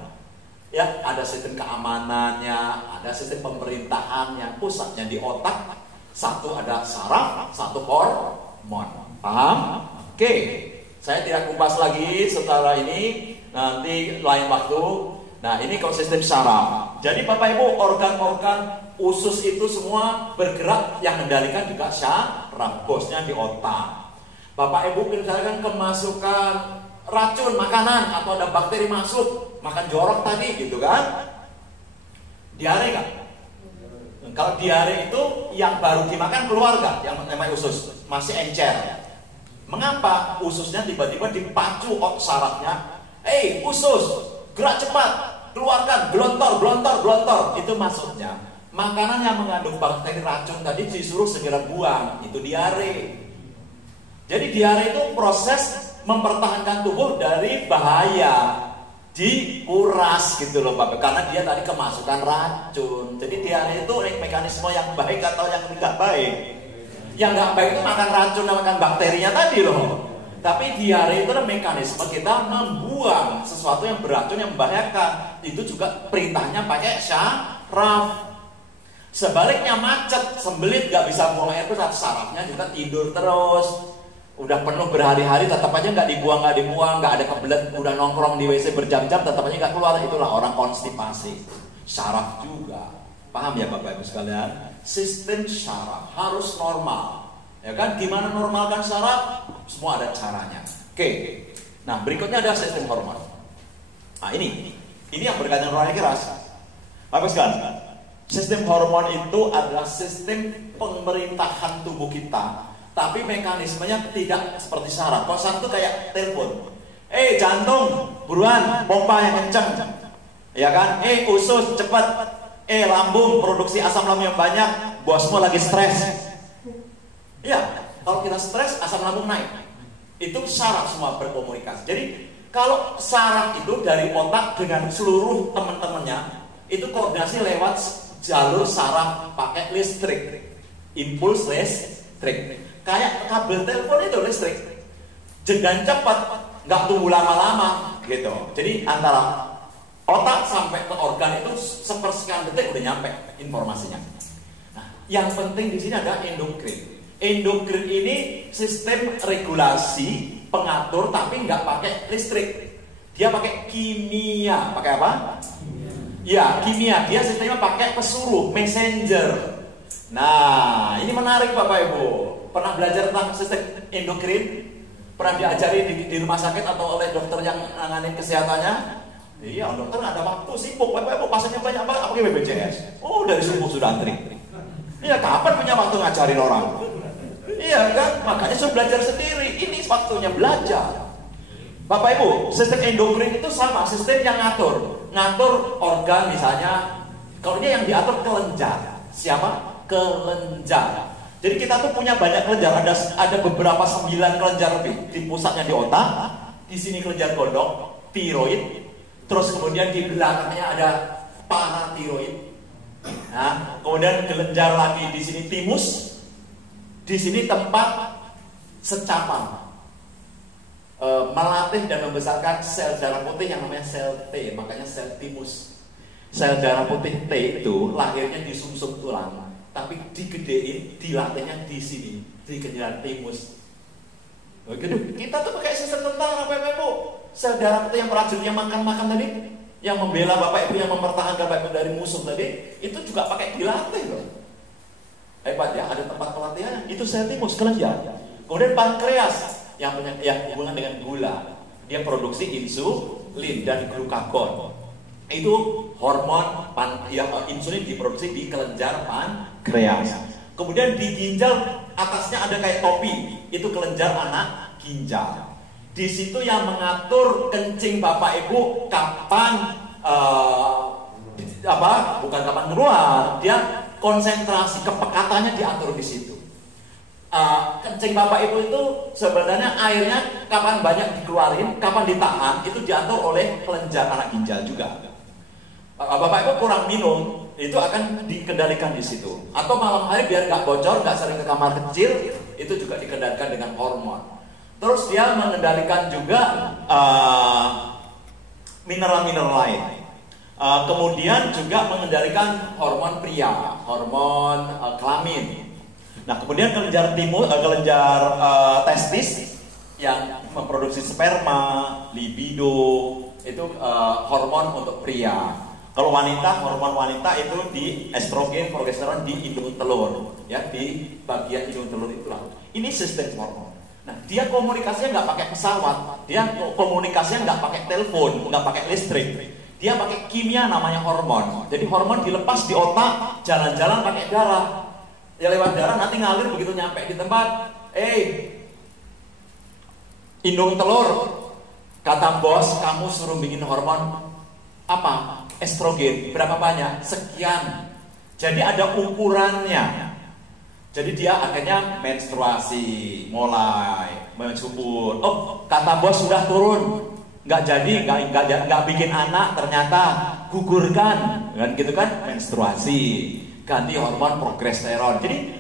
ya ada sistem keamanannya, ada sistem pemerintahannya, pusatnya di otak, satu ada saraf, satu hormon, paham? Oke, saya tidak kupas lagi setelah ini, nanti lain waktu. Nah ini kalau sistem saraf. Jadi Bapak Ibu, organ-organ usus itu semua bergerak, yang mengendalikan juga saraf, bosnya di otak. Bapak Ibu misalkan kemasukan racun makanan atau ada bakteri masuk, makan jorok tadi gitu kan, diare kan? Kalau diare itu yang baru dimakan keluar gak? Yang namanya usus masih encer. Mengapa? Ususnya tiba-tiba dipacu sarafnya, usus gerak cepat, keluarkan, glontor. Itu maksudnya makanan yang mengandung bakteri racun tadi disuruh segera buang, itu diare. Jadi diare itu proses mempertahankan tubuh dari bahaya. dikuras gitu loh Bapak, karena dia tadi kemasukan racun. Jadi diare itu mekanisme yang baik atau yang tidak baik? Yang nggak baik itu makan racun, makan bakterinya tadi loh. Tapi diare itu adalah mekanisme kita membuang sesuatu yang beracun, yang membahayakan. Itu juga perintahnya pakai syaraf. Sebaliknya macet, sembelit, nggak bisa buang air besar, sarafnya juga tidur terus. Udah penuh berhari-hari, tetap aja nggak dibuang, nggak ada kebelet, udah nongkrong di WC berjam-jam, tetap aja nggak keluar. Itulah orang konstipasi. Syaraf juga, paham ya Bapak Ibu sekalian? Sistem syaraf harus normal, ya kan? Gimana normalkan syaraf? Semua ada caranya. Oke. Nah berikutnya ada sistem hormon. Nah ini yang berkaitan dengan rohani keras. Bapak sekalian, sistem hormon itu adalah sistem pemerintahan tubuh kita. Tapi mekanismenya tidak seperti saraf. Kalau saraf itu kayak telepon. Jantung, buruan, pompa yang kenceng. Ya kan? Usus, cepat. Lambung, produksi asam lambung yang banyak. Bosmu lagi stres. Ya, kalau kita stres, asam lambung naik. Itu saraf semua berkomunikasi. Jadi, kalau saraf itu dari otak dengan seluruh teman-temannya, itu koordinasi lewat jalur saraf pakai listrik. Impuls listrik. Kayak kabel telepon itu listrik, jegan cepat, nggak tunggu lama-lama gitu. Jadi antara otak sampai ke organ itu sepersekian detik udah nyampe informasinya. Nah, yang penting di sini ada endokrin. Endokrin ini sistem regulasi, pengatur, tapi nggak pakai listrik. Dia pakai kimia. Pakai apa? Ya, kimia. Dia sistemnya pakai pesuruh, messenger. Nah, ini menarik Bapak Ibu. Pernah belajar tentang sistem endokrin? Pernah diajari di rumah sakit atau oleh dokter yang nanganin kesehatannya? Iya, dokter nggak ada waktu, sibuk. Bapak Ibu pasiennya banyak banget, apalagi BPJS. Oh, dari subuh sudah antri. Iya, kapan punya waktu ngajarin orang? Iya kan, makanya suruh belajar sendiri. Ini waktunya belajar. Bapak Ibu, sistem endokrin itu sama, sistem yang ngatur organ misalnya. Kalau dia yang diatur kelenjar, siapa? Kelenjar. Jadi kita tuh punya banyak kelenjar, ada beberapa 9 kelenjar lebih. Di pusatnya di otak, di sini kelenjar gondok, tiroid, terus kemudian di belakangnya ada paratiroid. Nah, kemudian kelenjar lagi di sini timus, di sini tempat secapan, melatih dan membesarkan sel darah putih yang namanya sel T, makanya sel timus. Sel darah putih T itu lahirnya di sumsum tulang, tapi digedein, dilatihnya di sini, di kelenjar timus. Begitu. Kita tuh pakai sistem tentara, Bapak Ibu. Sel darah putih yang prajurit yang makan tadi, yang membela Bapak Ibu, yang mempertahankan Bapak Ibu dari musuh tadi, itu juga pakai dilatih loh. Hebat ya, ada tempat pelatihan. Itu sel timus, kelenjar. Kemudian pankreas yang hubungan dengan gula, dia produksi insulin dan glukagon. Itu hormon insulin diproduksi di kelenjar pankreas. Kemudian di ginjal atasnya ada kayak topi, itu kelenjar anak ginjal. Di situ yang mengatur kencing Bapak Ibu kapan bukan kapan keluar, dia konsentrasi kepekatannya diatur di situ. Kencing Bapak Ibu itu sebenarnya airnya kapan banyak dikeluarin, kapan ditahan, itu diatur oleh kelenjar anak ginjal juga. Bapak Ibu kurang minum, itu akan dikendalikan di situ. Atau malam hari biar nggak bocor, nggak sering ke kamar kecil, itu juga dikendalikan dengan hormon. Terus dia mengendalikan juga mineral-mineral lain. Kemudian juga mengendalikan hormon pria, hormon kelamin. Nah, kemudian kelenjar testis yang memproduksi sperma, libido, itu hormon untuk pria. Kalau wanita, hormon wanita itu di estrogen, progesteron di indung telur, ya, di bagian indung telur itulah. Ini sistem hormon. Nah, dia komunikasinya nggak pakai pesawat, dia komunikasinya nggak pakai telepon, nggak pakai listrik. Dia pakai kimia namanya hormon. Jadi hormon dilepas di otak, jalan-jalan pakai darah. Ya lewat darah nanti ngalir begitu nyampe di tempat. Indung telur, kata bos, kamu suruh bikin hormon apa? Estrogen, berapa banyak? Sekian. Jadi ada ukurannya. Jadi dia akhirnya menstruasi, mulai mensubur. Oh, kata bos sudah turun. nggak jadi, nggak bikin anak, ternyata gugurkan, kan gitu kan, menstruasi, ganti hormon progesteron. Jadi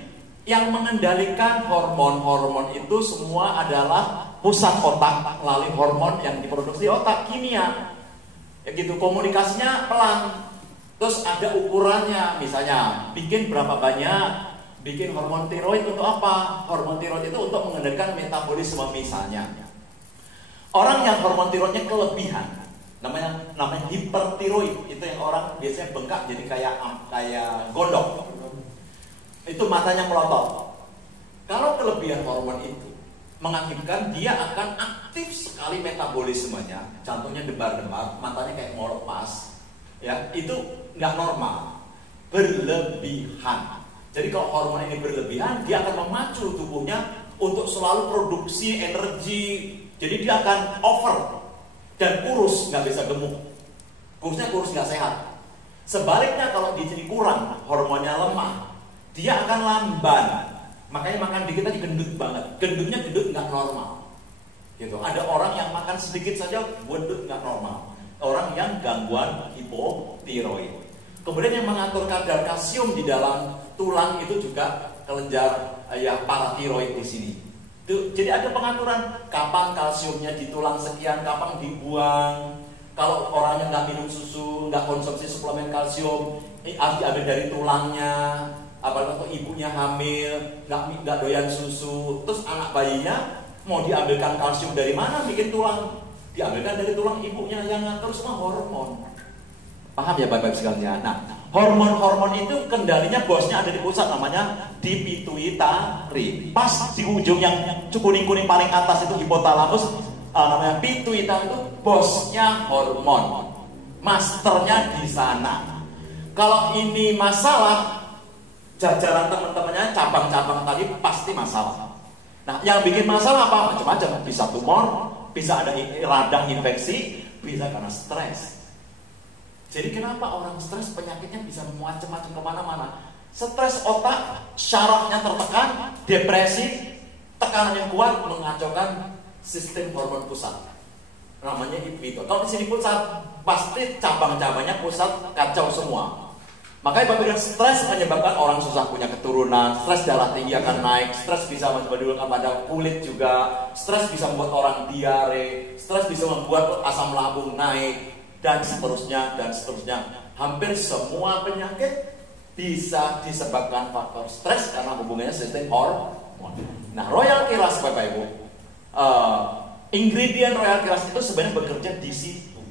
yang mengendalikan hormon-hormon itu semua adalah pusat otak melalui hormon yang diproduksi otak, kimia. Ya gitu, komunikasinya pelan. Terus ada ukurannya, misalnya bikin berapa banyak, bikin hormon tiroid untuk apa? Hormon tiroid itu untuk mengendalikan metabolisme misalnya. Orang yang hormon tiroidnya kelebihan, namanya hipertiroid, itu yang orang biasanya bengkak jadi kayak gondok. Itu matanya melotot. Kalau kelebihan hormon itu mengakibatkan dia akan aktif sekali metabolismenya, jantungnya debar-debar, matanya kayak mau lepas, ya itu nggak normal, berlebihan. Jadi kalau hormon ini berlebihan, dia akan memacu tubuhnya untuk selalu produksi energi. Jadi dia akan over dan kurus, nggak bisa gemuk. Kurusnya kurus nggak sehat. Sebaliknya kalau dia jadi kurang, hormonnya lemah, dia akan lamban. Makanya makan dikit aja gendut banget. Gendutnya gendut nggak normal. Gitu. Ada orang yang makan sedikit saja gendut nggak normal. Orang yang gangguan hipotiroid. Kemudian yang mengatur kadar kalsium di dalam tulang itu juga kelenjar ya paratiroid di sini. Jadi ada pengaturan kapan kalsiumnya di tulang sekian, kapan dibuang. Kalau orangnya nggak minum susu, nggak konsumsi suplemen kalsium, harus diambil dari tulangnya. Apalagi kalau ibunya hamil, nggak doyan susu, terus anak bayinya mau diambilkan kalsium dari mana? Bikin tulang, diambilkan dari tulang ibunya yang ngatur semua hormon. Paham ya Bapak-Ibu sekalian? Nah, hormon-hormon itu kendalinya bosnya ada di pusat, namanya di pituitari. Pas di ujung yang kuning-kuning paling atas itu hipotalamus, namanya pituitari, itu bosnya hormon. Masternya di sana. Kalau ini masalah, jajaran teman-temannya, cabang-cabang tadi pasti masalah. Nah, yang bikin masalah apa? Macam-macam. Bisa tumor, bisa ada radang infeksi, bisa karena stres. Jadi kenapa orang stres penyakitnya bisa macam-macam kemana-mana? Stres otak, syarafnya tertekan, depresi, tekanan yang kuat mengacaukan sistem hormon pusat. Namanya itu. Kalau di sini pusat, pasti cabang-cabangnya pusat kacau semua. Makanya apabila stres menyebabkan orang susah punya keturunan, stres darah tinggi akan naik, stres bisa menyebabkan pada kulit juga, stres bisa membuat orang diare, stres bisa membuat asam lambung naik, dan seterusnya dan seterusnya. Hampir semua penyakit bisa disebabkan faktor stres karena hubungannya sistem hormon. Nah, Royal Kiras Bapak Ibu, ingredient Royal Kiras itu sebenarnya bekerja di situ.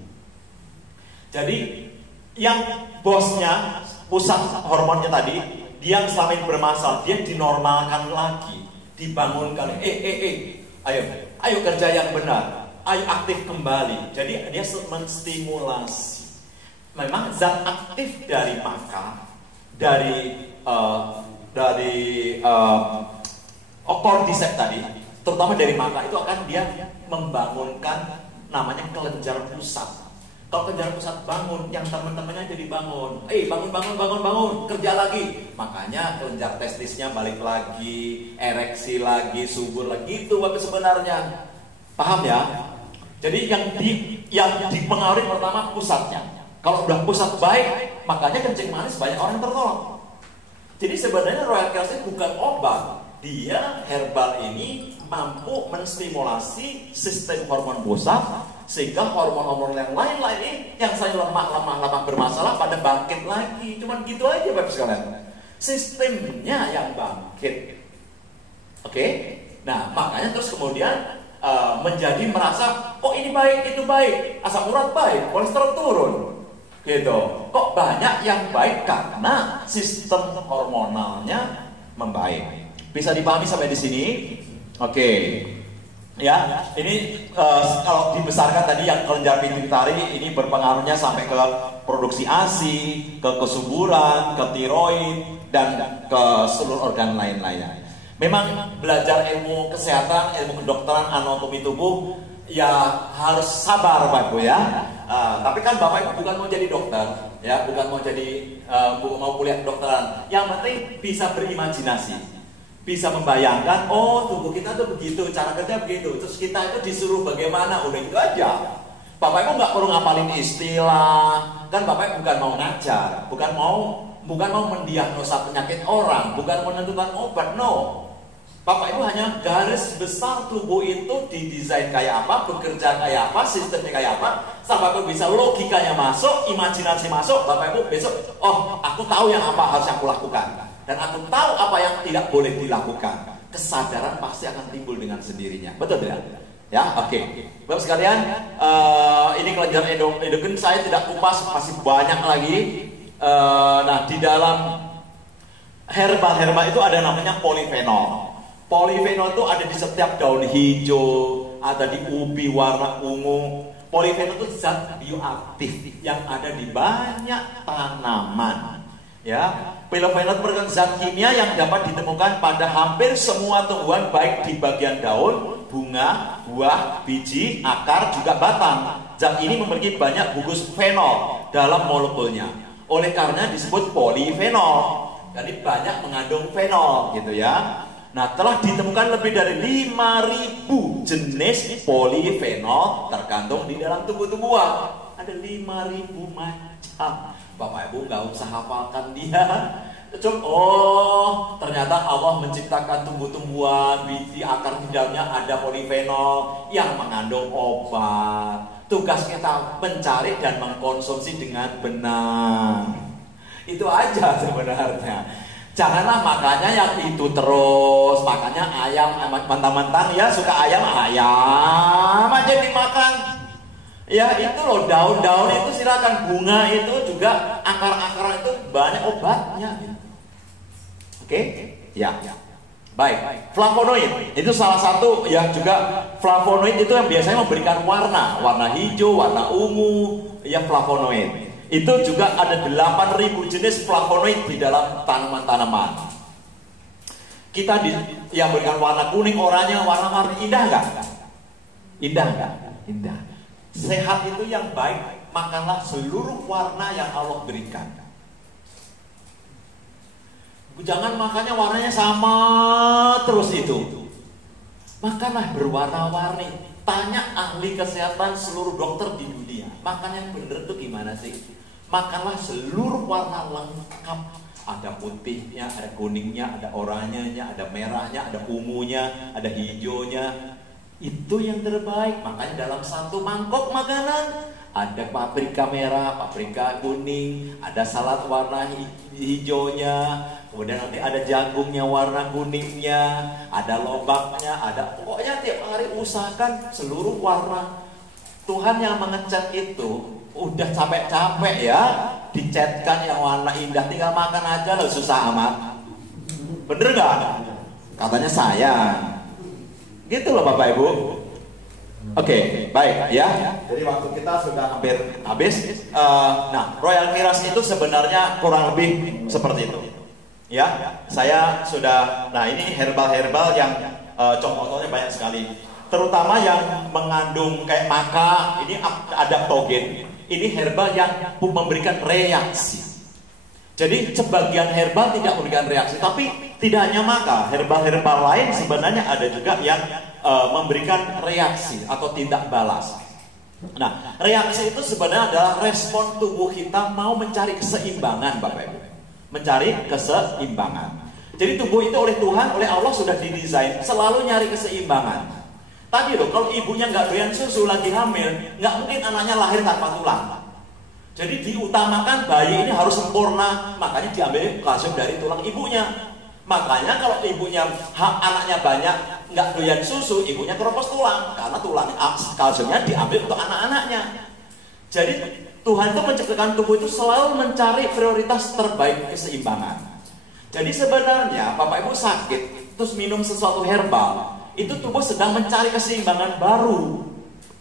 Jadi yang bosnya, pusat hormonnya tadi, dia yang selama ini bermasalah, dia dinormalkan lagi, dibangunkan. Ayo kerja yang benar, ayo aktif kembali. Jadi dia menstimulasi. Memang zat aktif dari maka, dari cordyceps tadi, terutama dari maka itu akan dia membangunkan namanya kelenjar pusat. Kalau kelenjar pusat bangun, yang teman-temannya jadi bangun. Bangun, kerja lagi. Makanya kelenjar testisnya balik lagi, ereksi lagi, subur lagi. Itu Bapak sebenarnya. Paham ya? Jadi yang dipengaruhi pertama pusatnya. Kalau udah pusat baik, makanya kencing manis banyak orang tertolong. Jadi sebenarnya Royal Kiras itu bukan obat. Dia herbal ini mampu menstimulasi sistem hormon pusat, sehingga hormon-hormon yang lain-lain ini yang saya lemah bermasalah pada bangkit lagi. Cuman gitu aja Bapak sekalian. Sistemnya yang bangkit. Oke? Nah, makanya terus kemudian menjadi merasa kok ini baik, itu baik, asam urat baik, kolesterol turun. Gitu. Kok banyak yang baik karena sistem hormonalnya membaik. Bisa dipahami sampai di sini? Oke. Ya, ini kalau dibesarkan tadi yang kelenjar pituitari ini berpengaruhnya sampai ke produksi ASI, ke kesuburan, ke tiroid, dan ke seluruh organ lain-lainnya. Memang belajar ilmu kesehatan, ilmu kedokteran, anatomi tubuh, ya harus sabar Bapak Ibu ya. Tapi kan Bapak Ibu bukan mau jadi dokter, ya, bukan mau jadi mau kuliah kedokteran. Yang penting bisa berimajinasi, bisa membayangkan, oh tubuh kita tuh begitu, cara kerja begitu, terus kita itu disuruh bagaimana, udah itu aja. Bapak Ibu nggak perlu ngapalin istilah, kan Bapak Ibu bukan mau ngajar, bukan mau mendiagnosa penyakit orang, bukan menentukan obat, no. Bapak Ibu hanya garis besar tubuh itu didesain kayak apa, bekerja kayak apa, sistemnya kayak apa. Bapak Ibu bisa logikanya masuk, imajinasi masuk. Bapak Ibu besok, oh aku tahu yang apa harus aku lakukan, dan aku tahu apa yang tidak boleh dilakukan. Kesadaran pasti akan timbul dengan sendirinya, betul tidak? Ya, oke. Bapak sekalian, ini pelajaran endogen saya tidak kupas, masih banyak lagi. Nah, di dalam herbal itu ada namanya polifenol. Polifenol itu ada di setiap daun hijau, ada di ubi warna ungu. Polifenol itu zat bioaktif yang ada di banyak tanaman. Ya, polifenol merupakan zat kimia yang dapat ditemukan pada hampir semua tumbuhan, baik di bagian daun, bunga, buah, biji, akar, juga batang. Zat ini memiliki banyak gugus fenol dalam molekulnya. Oleh karena disebut polifenol. Jadi banyak mengandung fenol, gitu ya. Nah, telah ditemukan lebih dari 5.000 jenis polifenol terkandung di dalam tubuh tumbuhan. Ada 5.000 macam. Bapak Ibu nggak usah hafalkan dia. Ternyata Allah menciptakan tumbuh-tumbuhan, biji, akar, di dalamnya ada polifenol yang mengandung obat. Tugas kita mencari dan mengkonsumsi dengan benar. Itu aja sebenarnya. Janganlah makanya yang itu terus. Makanya ayam mentang-mentang ya suka ayam aja dimakan. Ya itu loh, daun-daun itu silakan, bunga itu juga, akar-akar itu banyak obatnya. Oke? Ya. Baik. Flavonoid itu salah satu yang juga, flavonoid itu yang biasanya memberikan warna hijau, warna ungu, ya flavonoid. Itu juga ada 8.000 jenis flavonoid di dalam tanaman-tanaman. Kita yang berikan warna kuning, oranye, warna-warni, indah nggak? Indah nggak? Indah. Sehat itu yang baik, makanlah seluruh warna yang Allah berikan. Jangan makannya warnanya sama terus itu. Makanlah berwarna-warni. Tanya ahli kesehatan seluruh dokter di dunia, makan yang bener itu gimana sih? Makanlah seluruh warna lengkap. Ada putihnya, ada kuningnya, ada oranyenya, ada merahnya, ada ungunya, ada hijaunya. Itu yang terbaik. Makanya dalam satu mangkok makanan ada paprika merah, paprika kuning, ada salad warna hijaunya, kemudian nanti ada jagungnya warna kuningnya, ada lobaknya, ada, pokoknya tiap hari usahakan seluruh warna. Tuhan yang mengecat itu udah capek-capek ya, dicatkan yang warna indah, tinggal makan aja loh, susah amat. Bener gak? Katanya saya. Gitu loh Bapak Ibu. Oke, baik ya. Jadi waktu kita sudah hampir habis. Nah, Royal Miras itu sebenarnya kurang lebih seperti itu. Ya, saya sudah. Nah, ini herbal-herbal yang contohnya banyak sekali. Terutama yang mengandung kayak maka, ini adaptogen. Ini herbal yang memberikan reaksi. Jadi sebagian herbal tidak memberikan reaksi, tapi tidak hanya maka, herbal-herbal lain sebenarnya ada juga yang memberikan reaksi atau tindak balas. Nah, reaksi itu sebenarnya adalah respon tubuh kita mau mencari keseimbangan, Bapak Ibu. Mencari keseimbangan. Jadi tubuh itu oleh Tuhan, oleh Allah sudah didesain selalu nyari keseimbangan. Tadi loh, kalau ibunya nggak doyan susu lagi hamil, nggak mungkin anaknya lahir tanpa tulang. Jadi diutamakan bayi ini harus sempurna, makanya diambil kalsium dari tulang ibunya. Makanya kalau ibunya anaknya banyak nggak doyan susu, ibunya keropos tulang, karena tulang kalsiumnya diambil untuk anak-anaknya. Jadi Tuhan itu menciptakan tubuh itu selalu mencari prioritas terbaik keseimbangan. Jadi sebenarnya Bapak Ibu sakit terus minum sesuatu herbal, itu tubuh sedang mencari keseimbangan baru,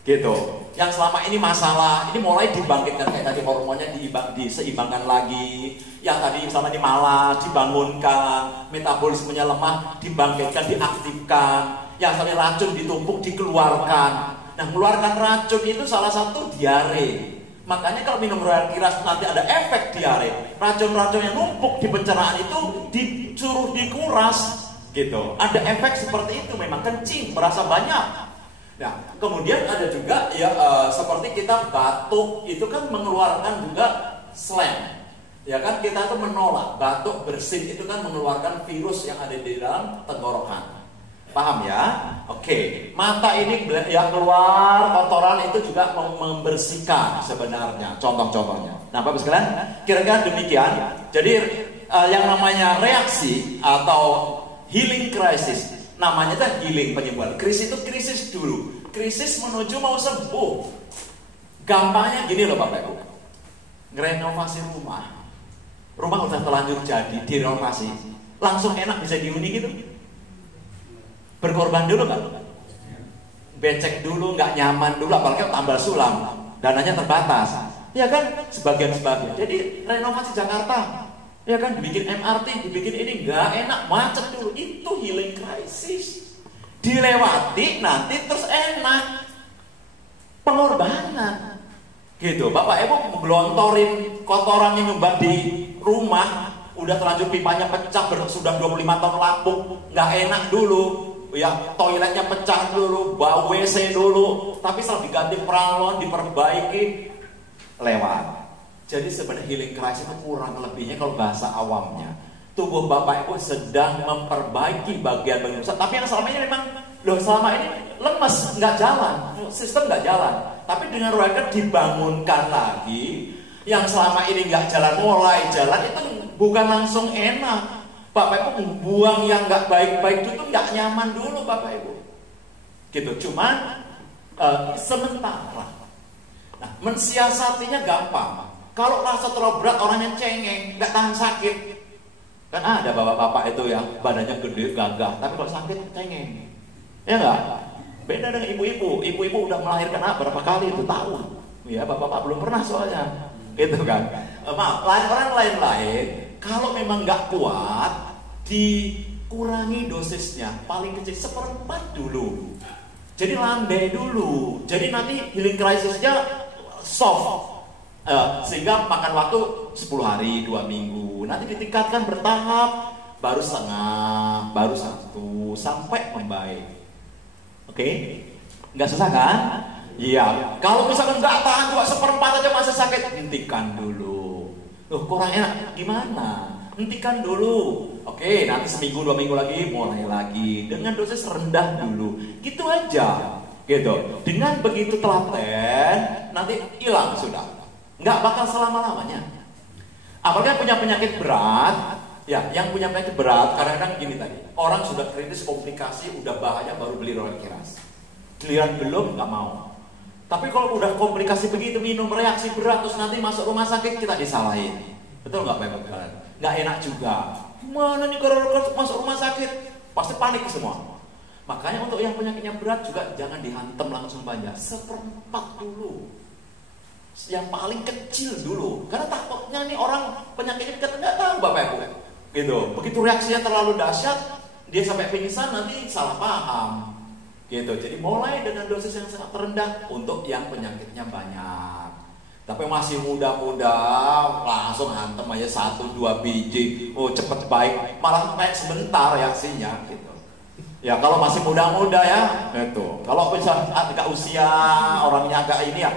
gitu. Yang selama ini masalah, ini mulai dibangkitkan, kayak tadi hormonnya diseimbangkan lagi. Yang tadi selama ini malas, dibangunkan, metabolismenya lemah, dibangkitkan, diaktifkan. Yang tadi racun ditumpuk, dikeluarkan. Nah, mengeluarkan racun itu salah satu diare. Makanya kalau minum Royal Miras nanti ada efek diare. Racun-racun yang numpuk di pencernaan itu disuruh dikuras, gitu. Ada efek seperti itu, memang kencing, berasa banyak. Nah, kemudian ada juga ya seperti kita batuk itu kan mengeluarkan juga slang. Ya kan, kita tuh menolak batuk bersin itu kan mengeluarkan virus yang ada di dalam tenggorokan. Paham ya? Oke. Mata ini ya keluar kotoran itu juga membersihkan sebenarnya. Contoh-contohnya. Nah, Bapak sekalian, kira-kira demikian. Jadi yang namanya reaksi atau healing crisis, namanya itu healing, penyembuhan. Krisis itu krisis dulu. Krisis menuju mau sembuh. Gampangnya gini loh Bapak Ibu. Ngerenovasi rumah. Rumah udah terlanjur jadi, direnovasi, langsung enak bisa dihuni gitu. Berkorban dulu kan? Becek dulu, nggak nyaman dulu, apalagi tambal sulam, dananya terbatas. Ya kan, sebagian-sebagian. Jadi renovasi Jakarta, ya kan, dibikin MRT, dibikin ini nggak enak, macet dulu. Itu healing crisis. Dilewati nanti terus enak. Pengorbanan. Gitu, Bapak Ibu gelontorin kotoran yang nyumbat di rumah, udah terlanjur pipanya pecah, sudah 25 tahun lapuk, nggak enak dulu. Ya, toiletnya pecah dulu, bau WC dulu, tapi setelah diganti peralon, diperbaiki, lewat. Jadi sebenarnya healing crisis itu kurang lebihnya kalau bahasa awamnya, tubuh Bapak Ibu sedang memperbaiki bagian-bagian rusak, tapi yang selama ini memang selama ini lemes, nggak jalan, sistem nggak jalan. Tapi dengan rohani dibangunkan lagi, yang selama ini nggak jalan mulai jalan, itu bukan langsung enak. Bapak Ibu buang yang nggak baik-baik itu nggak nyaman dulu Bapak Ibu. Gitu, cuman sementara. Nah, mensiasatinya gampang. Kalau rasa terlalu berat, orangnya cengeng, nggak tahan sakit. Kan ada bapak-bapak itu yang badannya gede, gagah, tapi kalau sakit cengeng. Ya nggak? Beda dengan ibu-ibu. Ibu-ibu udah melahirkan berapa kali itu tahun. Ya, bapak-bapak belum pernah soalnya. Gitu kan. Maaf, orang lain-lain. Kalau memang nggak kuat, dikurangi dosisnya, paling kecil 1/4 dulu. Jadi landai dulu. Jadi nanti healing crisisnya soft, sehingga makan waktu 10 hari, 2 minggu. Nanti ditingkatkan bertahap, baru setengah, baru 1, sampai membaik. Oke? Nggak susah kan? Iya. Kalau misalkan nggak tahan juga 1/4 aja masih sakit, hentikan dulu. Kurang enak, gimana? Hentikan dulu. Oke, nanti seminggu 2 minggu lagi mulai lagi dengan dosis rendah dulu. Gitu aja. Gitu. Dengan begitu telaten, nanti hilang sudah. Nggak bakal selama-lamanya. Apalagi punya penyakit berat, ya, yang punya penyakit berat kadang-kadang gini tadi. Orang sudah kritis, komplikasi, udah bahaya baru beli royal kiras. Giliran belum nggak mau. Tapi kalau udah komplikasi begitu, minum reaksi berat, terus nanti masuk rumah sakit, kita disalahin. Betul nggak Bapak kalian? Nggak enak juga. Mana nih kalau masuk rumah sakit? Pasti panik semua. Makanya untuk yang penyakitnya berat juga jangan dihantam langsung banyak. 1/4 dulu. Yang paling kecil dulu. Karena takutnya nih orang penyakitnya kita nggak tahu Bapak Ibu. Gitu. Begitu reaksinya terlalu dahsyat, dia sampai pingsan nanti salah paham. Gitu. Jadi mulai dengan dosis yang sangat rendah untuk yang penyakitnya banyak. Tapi masih muda-muda, langsung hantem aja 1-2 biji, cepet baik, malah kayak sebentar reaksinya gitu. Ya kalau masih muda-muda ya, itu. Kalau misalnya agak usia orangnya agak ini ya,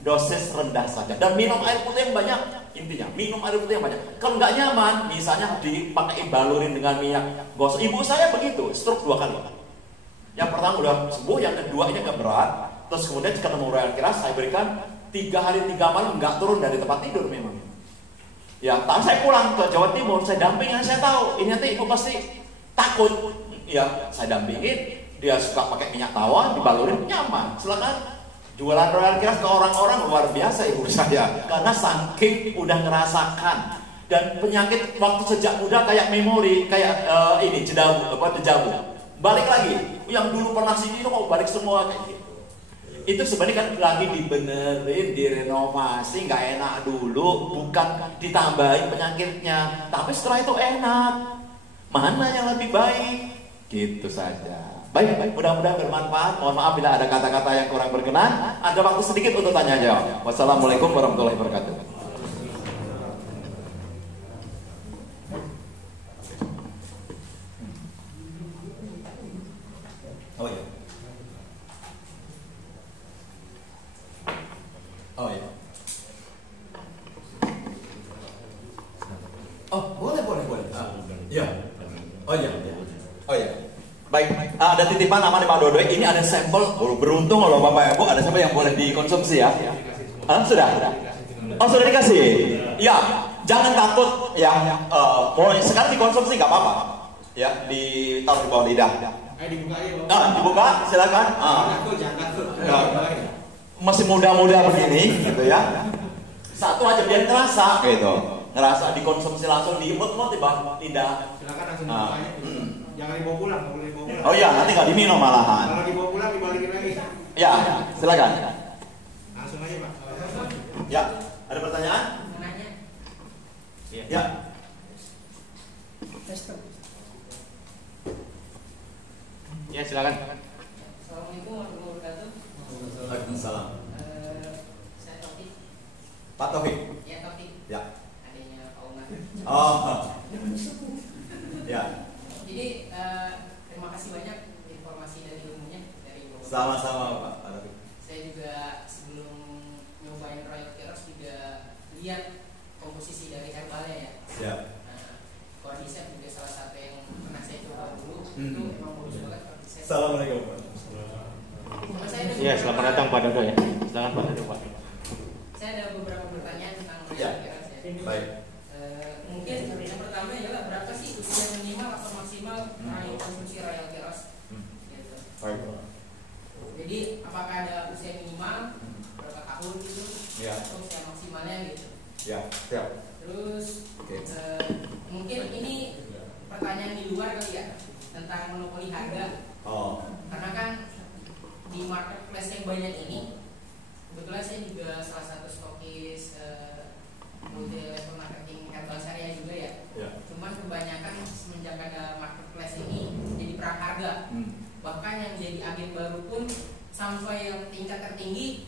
dosis rendah saja. Dan minum air putih yang banyak, intinya minum air putih yang banyak. Kalau nggak nyaman, misalnya dipakai balurin dengan minyak gosok. Ibu saya begitu, stroke 2 kali. Yang pertama udah sembuh, yang kedua ini agak berat. Terus kemudian ketemu royal kiras, saya berikan 3 hari 3 malam nggak turun dari tempat tidur memang. Ya, tapi saya pulang ke Jawa Timur, saya dampingin, saya tahu ini nanti ibu pasti takut. Ya, saya dampingin, dia suka pakai minyak tawar, dibalurin nyaman. Silakan jualan royal kiras ke orang-orang luar biasa ibu saya, karena saking udah ngerasakan. Dan penyakit waktu sejak muda kayak memori, kayak ini dejavu. Balik lagi, yang dulu pernah sini mau balik semua kayak gitu. Itu sebenarnya kan lagi dibenerin, direnovasi, nggak enak dulu, bukan ditambahin penyakitnya, tapi setelah itu enak. Mana yang lebih baik? Gitu saja. Baik, mudah-mudahan bermanfaat. Mohon maaf bila ada kata-kata yang kurang berkenan. Ada waktu sedikit untuk tanya jawab. Wassalamualaikum warahmatullahi wabarakatuh. Oh ya. titipan nama Pak Dodo, ini ada sampel, beruntung loh Bapak Ibu, ada sampel yang boleh dikonsumsi ya. Sudah? Oh sudah dikasih? Ya, jangan takut ya, boleh sekarang dikonsumsi nggak apa-apa. Ya, ditaruh di bawah lidah. Dibuka aja, dibuka, silakan. Jangan takut. Masih muda-muda begini, gitu ya. Satu aja biar terasa, gitu. Ngerasa dikonsumsi langsung di mulut-mulut di bawah lidah. Silakan langsung dibuka aja. Jangan dibawa pulang, nggak boleh dibawa pulang. Oh iya, nanti nggak diminum malahan. Kalau dibawa pulang dibalikin lagi. Ya, silakan. Langsung aja Pak. Ya, ada pertanyaan? Nanya. Ya. Ya silakan. Assalamualaikum warahmatullahi wabarakatuh. Waalaikumsalam. Saya Taufik. Pak Taufik. Ya Taufik. Ya. Adanya Pak Umar. Oh. Ya. Jadi terima kasih banyak informasi dan ilmunya dari Bapak. Sama-sama Pak Taufik. Saya juga sebelum nyobain Royal Keros juga lihat komposisi dari herbalnya ya. Ya. Cordyceps juga salah satu yang pernah saya coba dulu. Itu emang bagus banget Cordyceps. Assalamualaikum Pak. Cuma saya ada Ya selamat datang Pak Dodo ya. Silakan Pak Dodo Pak. Saya ada beberapa pertanyaan tentang Royal Ya. Keros ya. Baik. Mungkin yang pertama adalah berapa sih usia minimal atau maksimal konsumsi Royal Keros? Gitu. Baik. Jadi apakah ada usia minimal berapa tahun gitu? Ya. Atau usia maksimalnya gitu? Ya. Siap. Terus mungkin ini pertanyaan di luar kali ya tentang monopoli harga. Oh. Karena kan di marketplace yang banyak ini, kebetulan saya juga salah satu stokis multi level marketing herbal syariah juga ya. Ya. Cuman kebanyakan semenjak ada marketplace ini jadi perang harga. Bahkan yang jadi agen baru pun sampai yang tingkat tertinggi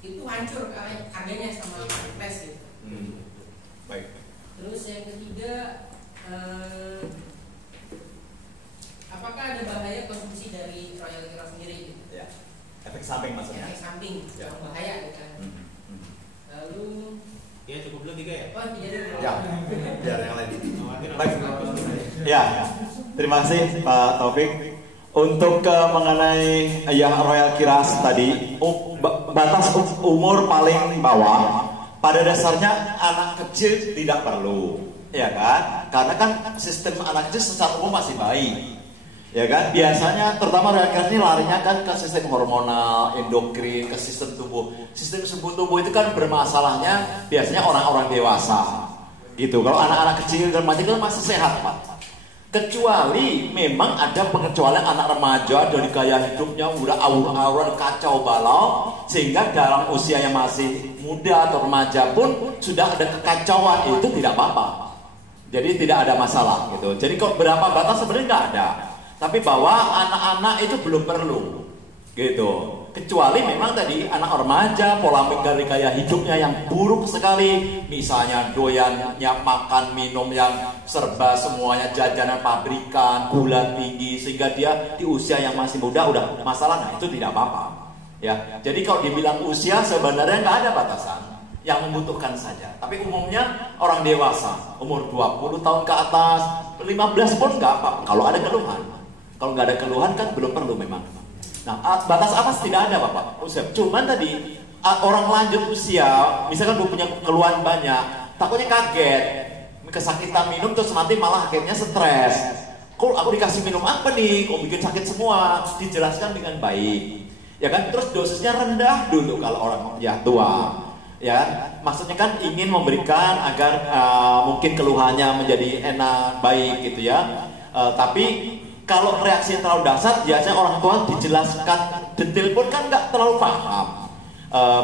itu hancur harganya sama marketplace gitu. Baik. Terus yang ketiga, apakah ada bahaya konsumsi dari Royal Keros sendiri? Gitu? Ya. Efek samping maksudnya. Efek samping Ya. yang bahaya gitu kan. Lalu Ya cukup dulu 3 ya. oh tidak ada. Ya. Biar yang lain. Baik. Ya. Terima kasih Pak Taufik. Untuk mengenai ya Royal Keros tadi, batas umur paling bawah pada dasarnya anak kecil tidak perlu, ya kan? Karena kan sistem anak kecil secara umum masih baik, ya kan? Biasanya terutama Royal Keros ini larinya kan ke sistem hormonal, endokrin, ke sistem tubuh. Sistem tubuh itu kan bermasalahnya biasanya orang-orang dewasa, gitu. Kalau anak-anak kecil dan remaja kan masih sehat, Pak. Kecuali memang ada pengecualian anak remaja dari gaya hidupnya udah awur-awuran kacau balau, sehingga dalam usia yang masih muda atau remaja pun sudah ada kekacauan, itu tidak apa-apa. Jadi tidak ada masalah gitu. Jadi kok berapa batas sebenarnya nggak ada. Tapi bahwa anak-anak itu belum perlu gitu. Kecuali memang tadi anak remaja pola dari gaya hidupnya yang buruk sekali, misalnya doyannya makan minum yang serba semuanya jajanan pabrikan, gula tinggi, sehingga dia di usia yang masih muda udah masalah. Nah itu tidak apa-apa ya. Jadi kalau dibilang usia sebenarnya nggak ada batasan, yang membutuhkan saja. Tapi umumnya orang dewasa umur 20 tahun ke atas, 15 pun nggak apa-apa kalau ada keluhan. Kalau nggak ada keluhan kan belum perlu memang. Nah, batas atas tidak ada Bapak. Cuman tadi orang lanjut usia, misalkan punya keluhan banyak, takutnya kaget, kesakitan minum terus nanti malah akhirnya stres. Kok aku dikasih minum apa nih? Kok bikin sakit semua? Dijelaskan dengan baik, ya kan? Terus dosisnya rendah dulu kalau orang ya tua, ya. Maksudnya kan ingin memberikan agar mungkin keluhannya menjadi enak, baik gitu ya. Tapi kalau reaksi terlalu dahsyat, biasanya orang tua dijelaskan detail pun kan nggak terlalu paham.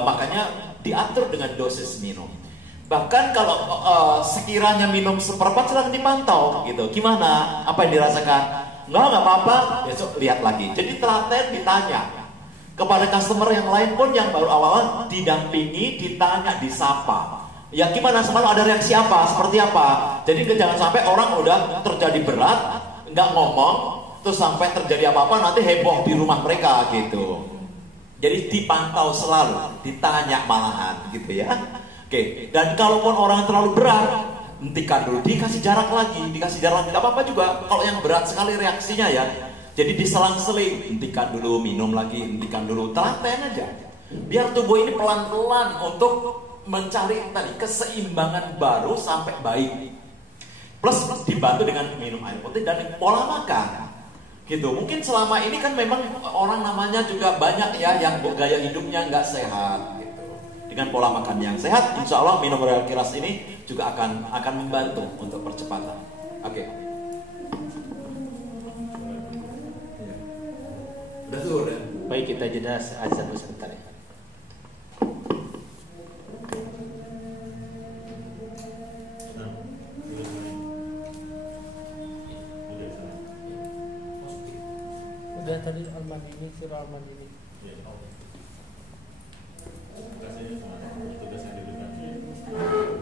Makanya diatur dengan dosis minum. Bahkan kalau sekiranya minum seperempat sedang dipantau gitu. Gimana? Apa yang dirasakan? Nggak apa-apa, besok lihat lagi. Jadi telaten ditanya. Kepada customer yang lain pun yang baru awal-awal didampingi, ditanya, disapa. Ya gimana, semalam ada reaksi apa? Seperti apa? Jadi jangan sampai orang udah terjadi berat, nggak ngomong, terus sampai terjadi apa-apa nanti heboh di rumah mereka gitu. Jadi dipantau selalu, ditanya malahan gitu ya. Oke, dan kalaupun orang terlalu berat, hentikan dulu, dikasih jarak lagi, nggak apa-apa juga. Kalau yang berat sekali reaksinya ya, Jadi diselang-seling, hentikan dulu, minum lagi, hentikan dulu, telaten aja. Biar tubuh ini pelan-pelan untuk mencari tadi keseimbangan baru sampai baik. Plus dibantu dengan minum air putih dan pola makan. Gitu. Mungkin selama ini kan memang orang namanya juga banyak ya yang gaya hidupnya nggak sehat. Gitu. Dengan pola makan yang sehat, insya Allah minum Royal Kiras ini juga akan membantu untuk percepatan. Oke. Udah tuh, udah. Baik, kita jeda azan dulu sebentar ya. Udah tadi Al-Madini, surah Al-Madini. Tugasnya sama, tugas yang diberikan.